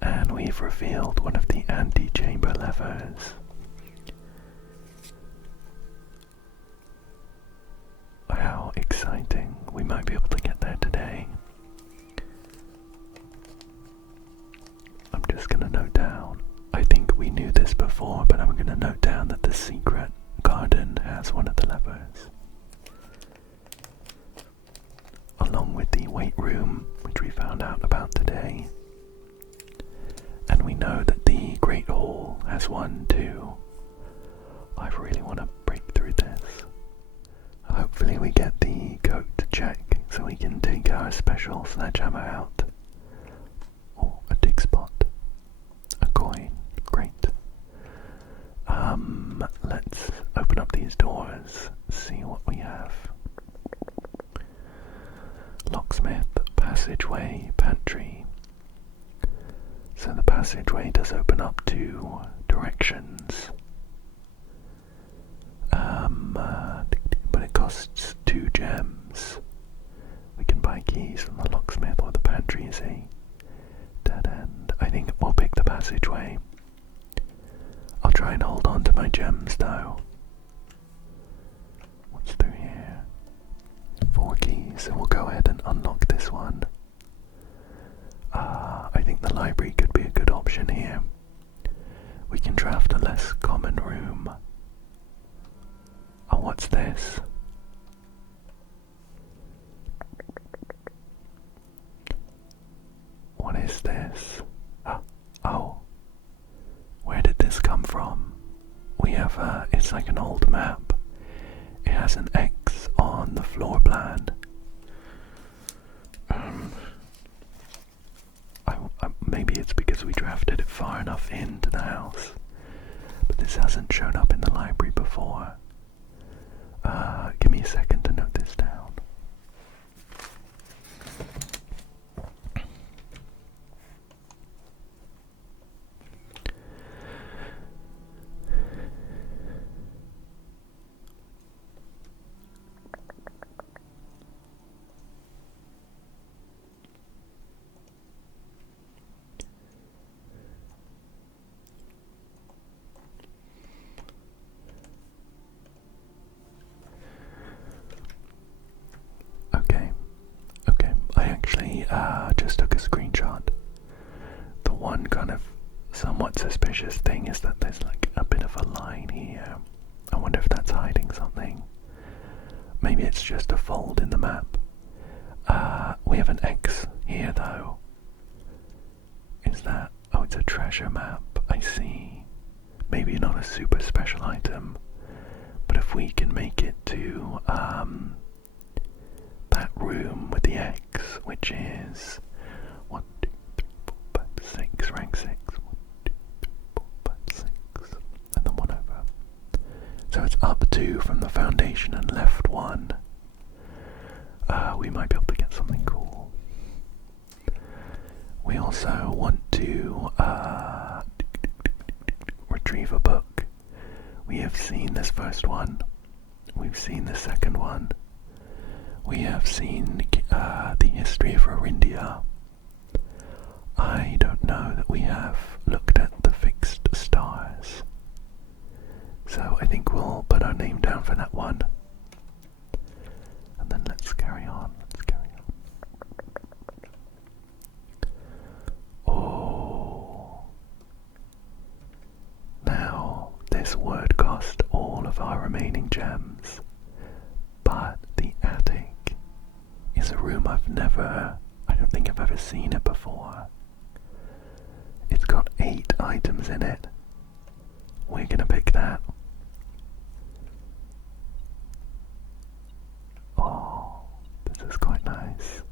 And we've revealed one of the anti-chamber levers. How exciting. We might be able to get there today. I'm just going to note down. I think we knew this before, but I'm going to note down that the secret garden has one of the levers. Along with the weight room, which we found out about today. And we know that the Great Hall has one too. I really want to break through this. Hopefully we get the goat check so we can take our special sledgehammer out. Oh, a dig spot. A coin. Great. Let's open up these doors, see what we have. Locksmith, passageway, pantry. So the passageway does open up to directions. But it costs 2 gems. We can buy keys from the locksmith or the pantry, you see. Dead end. I think we'll pick the passageway. I'll try and hold on to my gems though. What's through here? 4 keys, and we'll go ahead and unlock this one. I think the library could be a good option here. We can draft a less common room. Oh, What's this? What is this? Oh. Where did this come from? We have it's like an old map. It has an X on the floor plan. Maybe it's because we drafted it far enough into the house. But this hasn't shown up in the library before. Give me a second to note this down. Okay. I actually just took a screenshot. The one kind of somewhat suspicious thing is that there's like a bit of a line here. I wonder if that's hiding something. Maybe it's just a fold in the map. We have an X here though. Is that... oh, it's a treasure map. I see. Maybe not a super special item, but if we can make it to that room with the X, which is 1, 2, 3, 4, 5, 6, rank 6. 1, 2, 3, 4, 5, 6, and then 1 over. So it's up 2 from the foundation and left 1. We might be able to get something cool. We also want to retrieve a book. We have seen this first one. We've seen the second one. We have seen the history of Arindia. I don't know that we have looked at the fixed stars. So I think we'll put our name down for that one. And then let's carry on. Oh. Now, this would cost all of our remaining gems. But the attic is a room I don't think I've ever seen it before. It's got 8 items in it. We're gonna pick that. Oh, this is quite nice.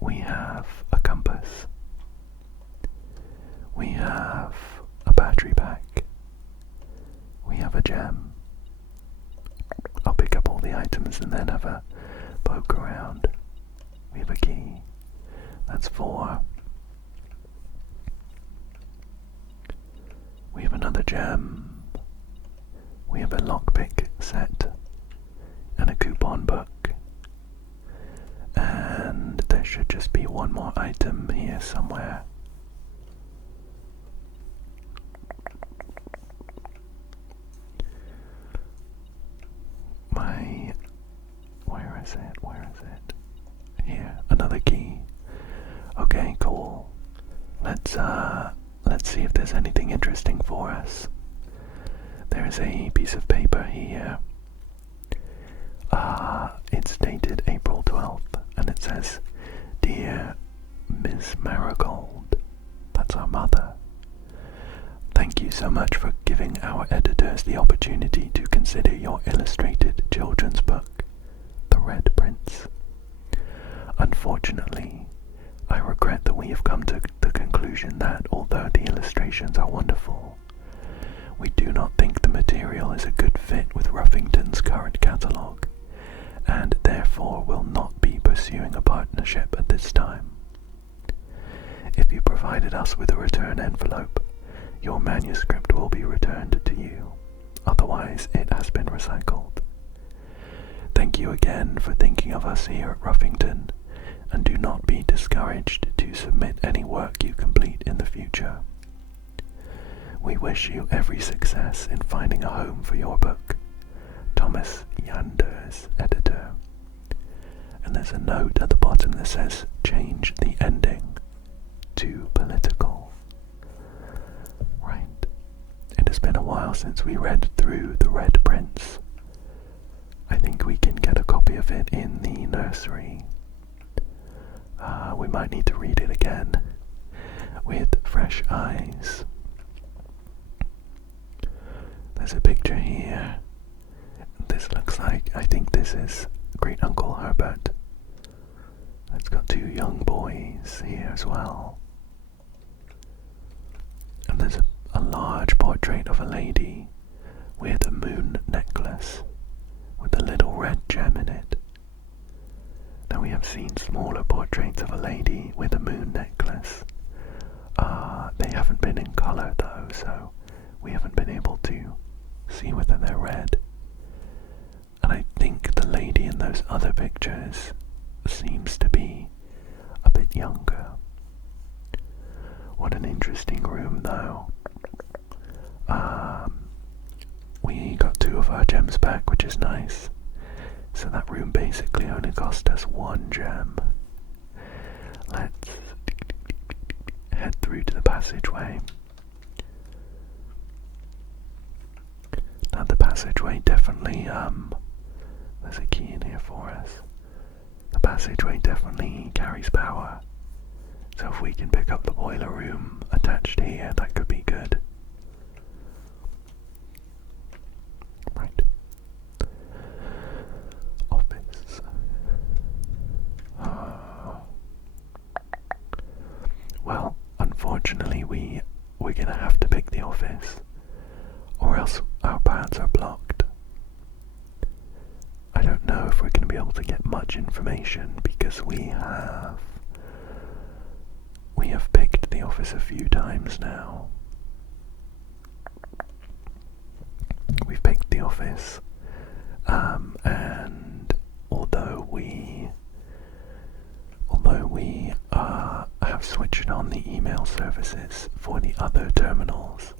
We have a compass. We have a battery pack. We have a gem. I'll pick up all the items and then have a poke around. We have a key. That's 4. We have another gem. We have a lockpick set and a coupon book. And there should just be one more item here somewhere. Where is it? Here, another key. Okay, cool. Let's see if there's anything interesting for us. There is a piece of paper here. It's dated April 12th, and it says, "Dear Miss Marigold," that's our mother. "Thank you so much for giving our editors the opportunity to consider your illustrated children's book, The Red Prince. Unfortunately, I regret that we have come to the conclusion that although the illustrations are wonderful, we do not think the material is a good fit with Ruffington's current catalogue, and therefore will not be pursuing a partnership at this time. If you provided us with a return envelope, your manuscript will be returned to you. Otherwise, it has been recycled. Thank you again for thinking of us here at Ruffington, and do not be discouraged to submit any work you complete in the future. We wish you every success in finding a home for your book. Thomas Yanders, editor." And there's a note at the bottom that says, "Change the ending to political." Right. It has been a while since we read through The Red Prince. of it in the nursery. We might need to read it again with fresh eyes. There's a picture here. This looks like, I think this is Great Uncle Herbert. It's got two young boys here as well. And there's a large portrait of a lady with a moon necklace with a little red gem in it. Now we have seen smaller portraits of a lady with a moon necklace. They haven't been in colour though, so we haven't been able to see whether they're red. And I think the lady in those other pictures seems to be a bit younger. What an interesting room though. We got 2 of our gems back, which is nice. So that room basically only cost us 1 gem. Let's head through to the passageway. Now the passageway definitely, there's a key in here for us. The passageway definitely carries power. So if we can pick up the boiler room attached here, that could be good. Right. Office. Well, unfortunately we're gonna have to pick the office, or else our paths are blocked. I don't know if we're gonna be able to get much information because we have picked the office a few times now. We've picked the office, and although we have switched on the email services for the other terminals,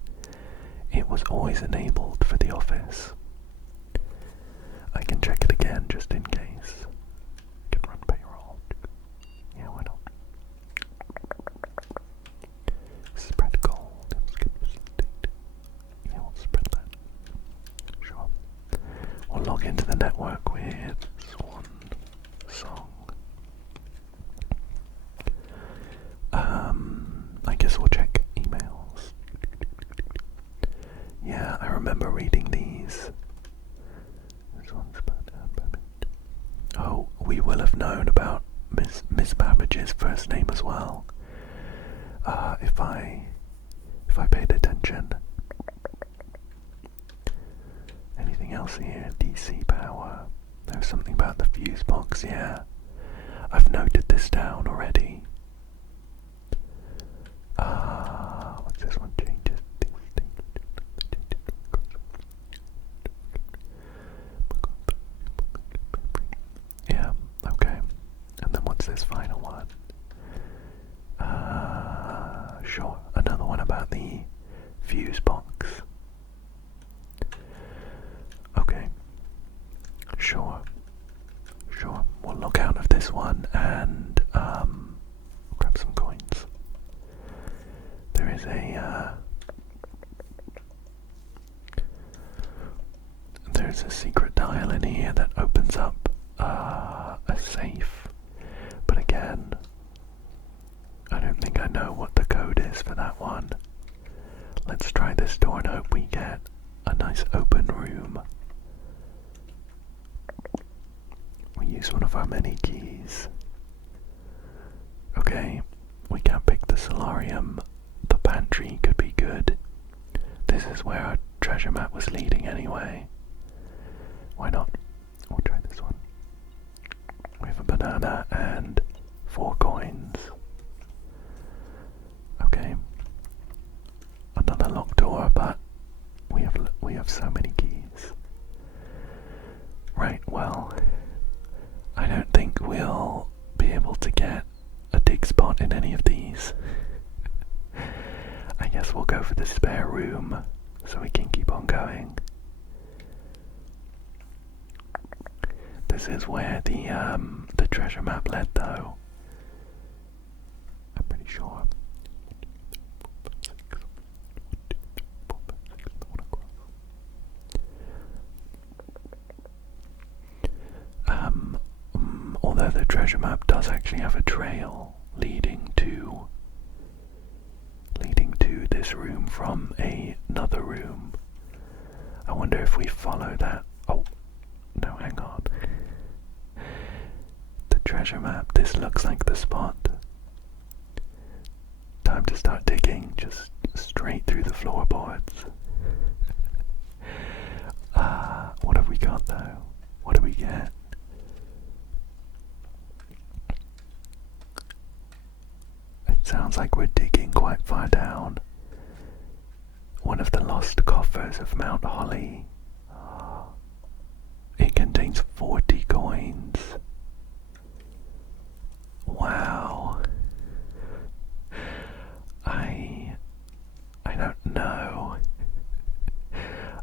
it was always enabled for the office. I can check it again just in case. Can run payroll. Yeah, why not? Spread gold. Yeah, we'll spread that. Sure. We'll log into the network with Swan Song. I guess we'll check emails. Yeah, I remember reading these. This one's oh, we will have known about Miss Babbage's first name as well. If I paid attention. Anything else here? DC power. There's something about the fuse box, yeah. I've noted this down already. What's this one? Changes. Yeah, okay. And then what's this final one? Sure, another one about the fuse box. Okay. Sure. We'll log out of this one and grab some coins. There is there's a secret dial in here that opens up a safe, but again, I don't think I know what the code is for that one. Let's try this door and hope we get a nice open room. We use one of our many keys. Okay, we can't pick the solarium. The pantry could be good. This is where our treasure map was leading anyway. Why not? We'll try this one. We have a banana and 4 coins. Okay. Another locked door, but we have so many keys. Right, well, I don't think we'll be able to get a dig spot in any of these. I guess we'll go for the spare room so we can keep on going. This is where the treasure map led though. I'm pretty sure. treasure map does actually have a trail leading to this room from another room. I wonder if we follow that. Oh, no, hang on. The treasure map, this looks like the spot. Time to start digging, just straight through the floorboards. What have we got though? What do we get? It sounds like we're digging quite far down. One of the lost coffers of Mount Holly. It contains 40 coins. Wow. I don't know.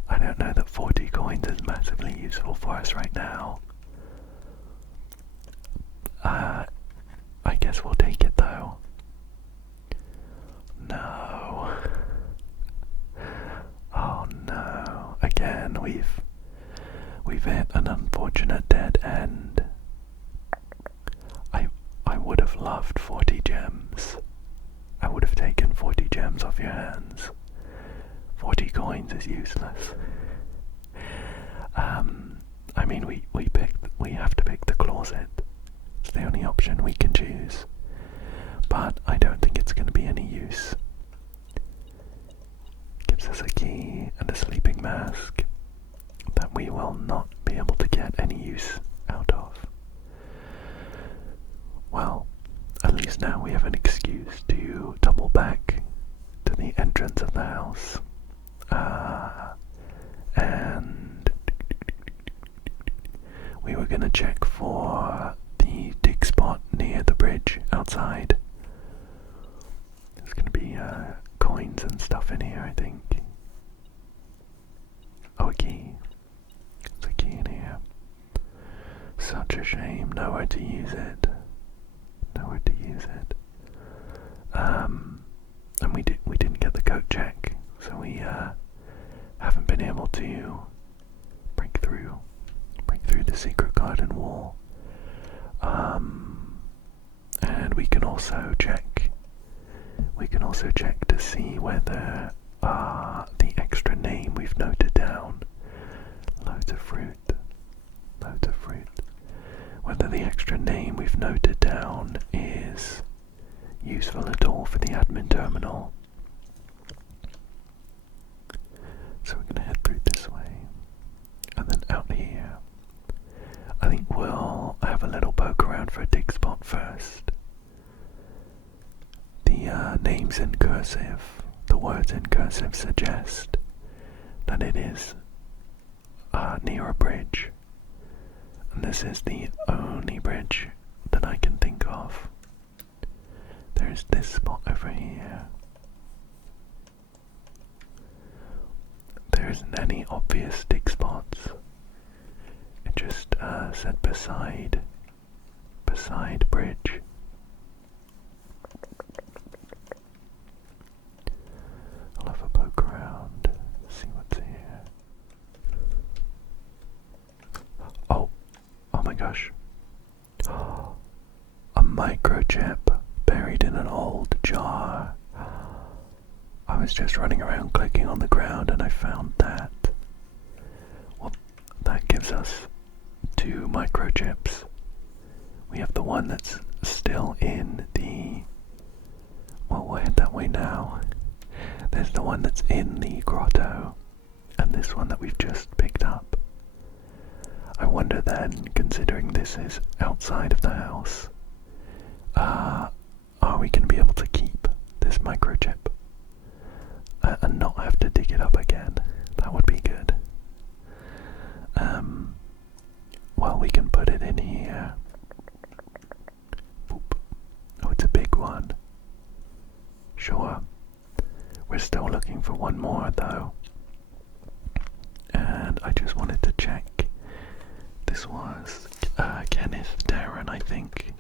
I don't know that 40 coins is massively useful for us right now. I guess we'll take it though. No. Oh no. Again, we've hit an unfortunate dead end. I would have loved 40 gems. I would have taken 40 gems off your hands. 40 coins is useless. I mean, we have to pick the closet. It's the only option we can choose. But I don't think it's going to be any use. Gives us a key and a sleeping mask that we will not be able to get any use out of. Well, at least now we have an excuse to double back to the entrance of the house. And we were going to check for the dig spot near the bridge outside. There's going to be coins and stuff in here, I think. Oh, a key. There's a key in here. Such a shame, nowhere to use it. Nowhere to use it. And we didn't get the coat check, so we haven't been able to break through the secret garden wall. And we can also check to see whether the extra name we've noted down, loads of fruit, whether the extra name we've noted down is useful at all for the admin terminal. So we're going to head through this way, and then out here. I think we'll have a little poke around for a dig spot first. The names in cursive, the words in cursive suggest that it is near a bridge. And this is the only bridge that I can think of. There's this spot over here. There isn't any obvious dig spots. It just said beside bridge. I'll have a poke around, see what's here. Oh my gosh. A microchip buried in an old jar. I was just running around clicking on the ground and I found that. Well, that gives us 2 microchips. We have the one that's still in the... Well, we'll head that way now. There's the one that's in the grotto, and this one that we've just picked up. I wonder then, considering this is outside of the house, are we going to be able to keep this microchip and not have to dig it up again? That would be good. Well, we can put it in here. Boop. Oh, it's a big one. Sure. We're still looking for one more though. And I just wanted to check. This was Kenneth Darren, I think.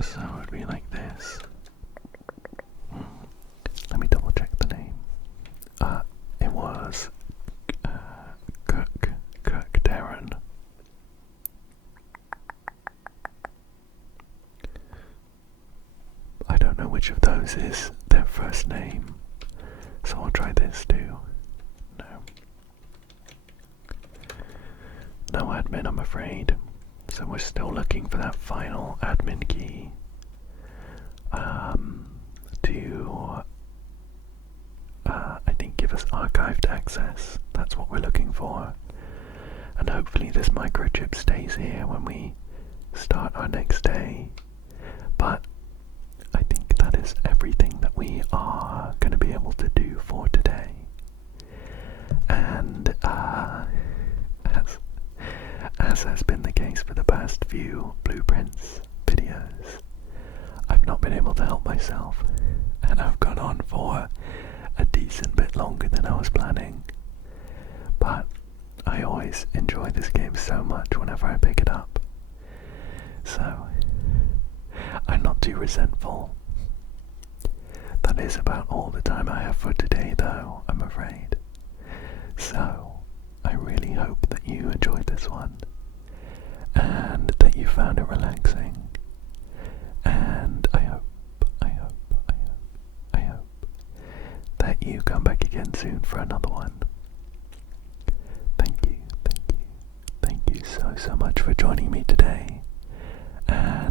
So it would be like this. Let me double check the name. It was Kirk Darren. Rose is their first name, so I'll try this too. No. No admin, I'm afraid. So we're still looking for that final admin key to, I think, give us archived access. That's what we're looking for. And hopefully this microchip stays here when we start our next day. But I think that is everything that we are going to be able to do for today. And as has been the case for the past few blueprints videos, I've not been able to help myself, and I've gone on for a decent bit longer than I was planning. But I always enjoy this game so much whenever I pick it up, so I'm not too resentful. That is about all the time I have for today though, I'm afraid. So I really hope that you enjoyed this one, and that you found it relaxing, and I hope that you come back again soon for another one. Thank you so much for joining me today, and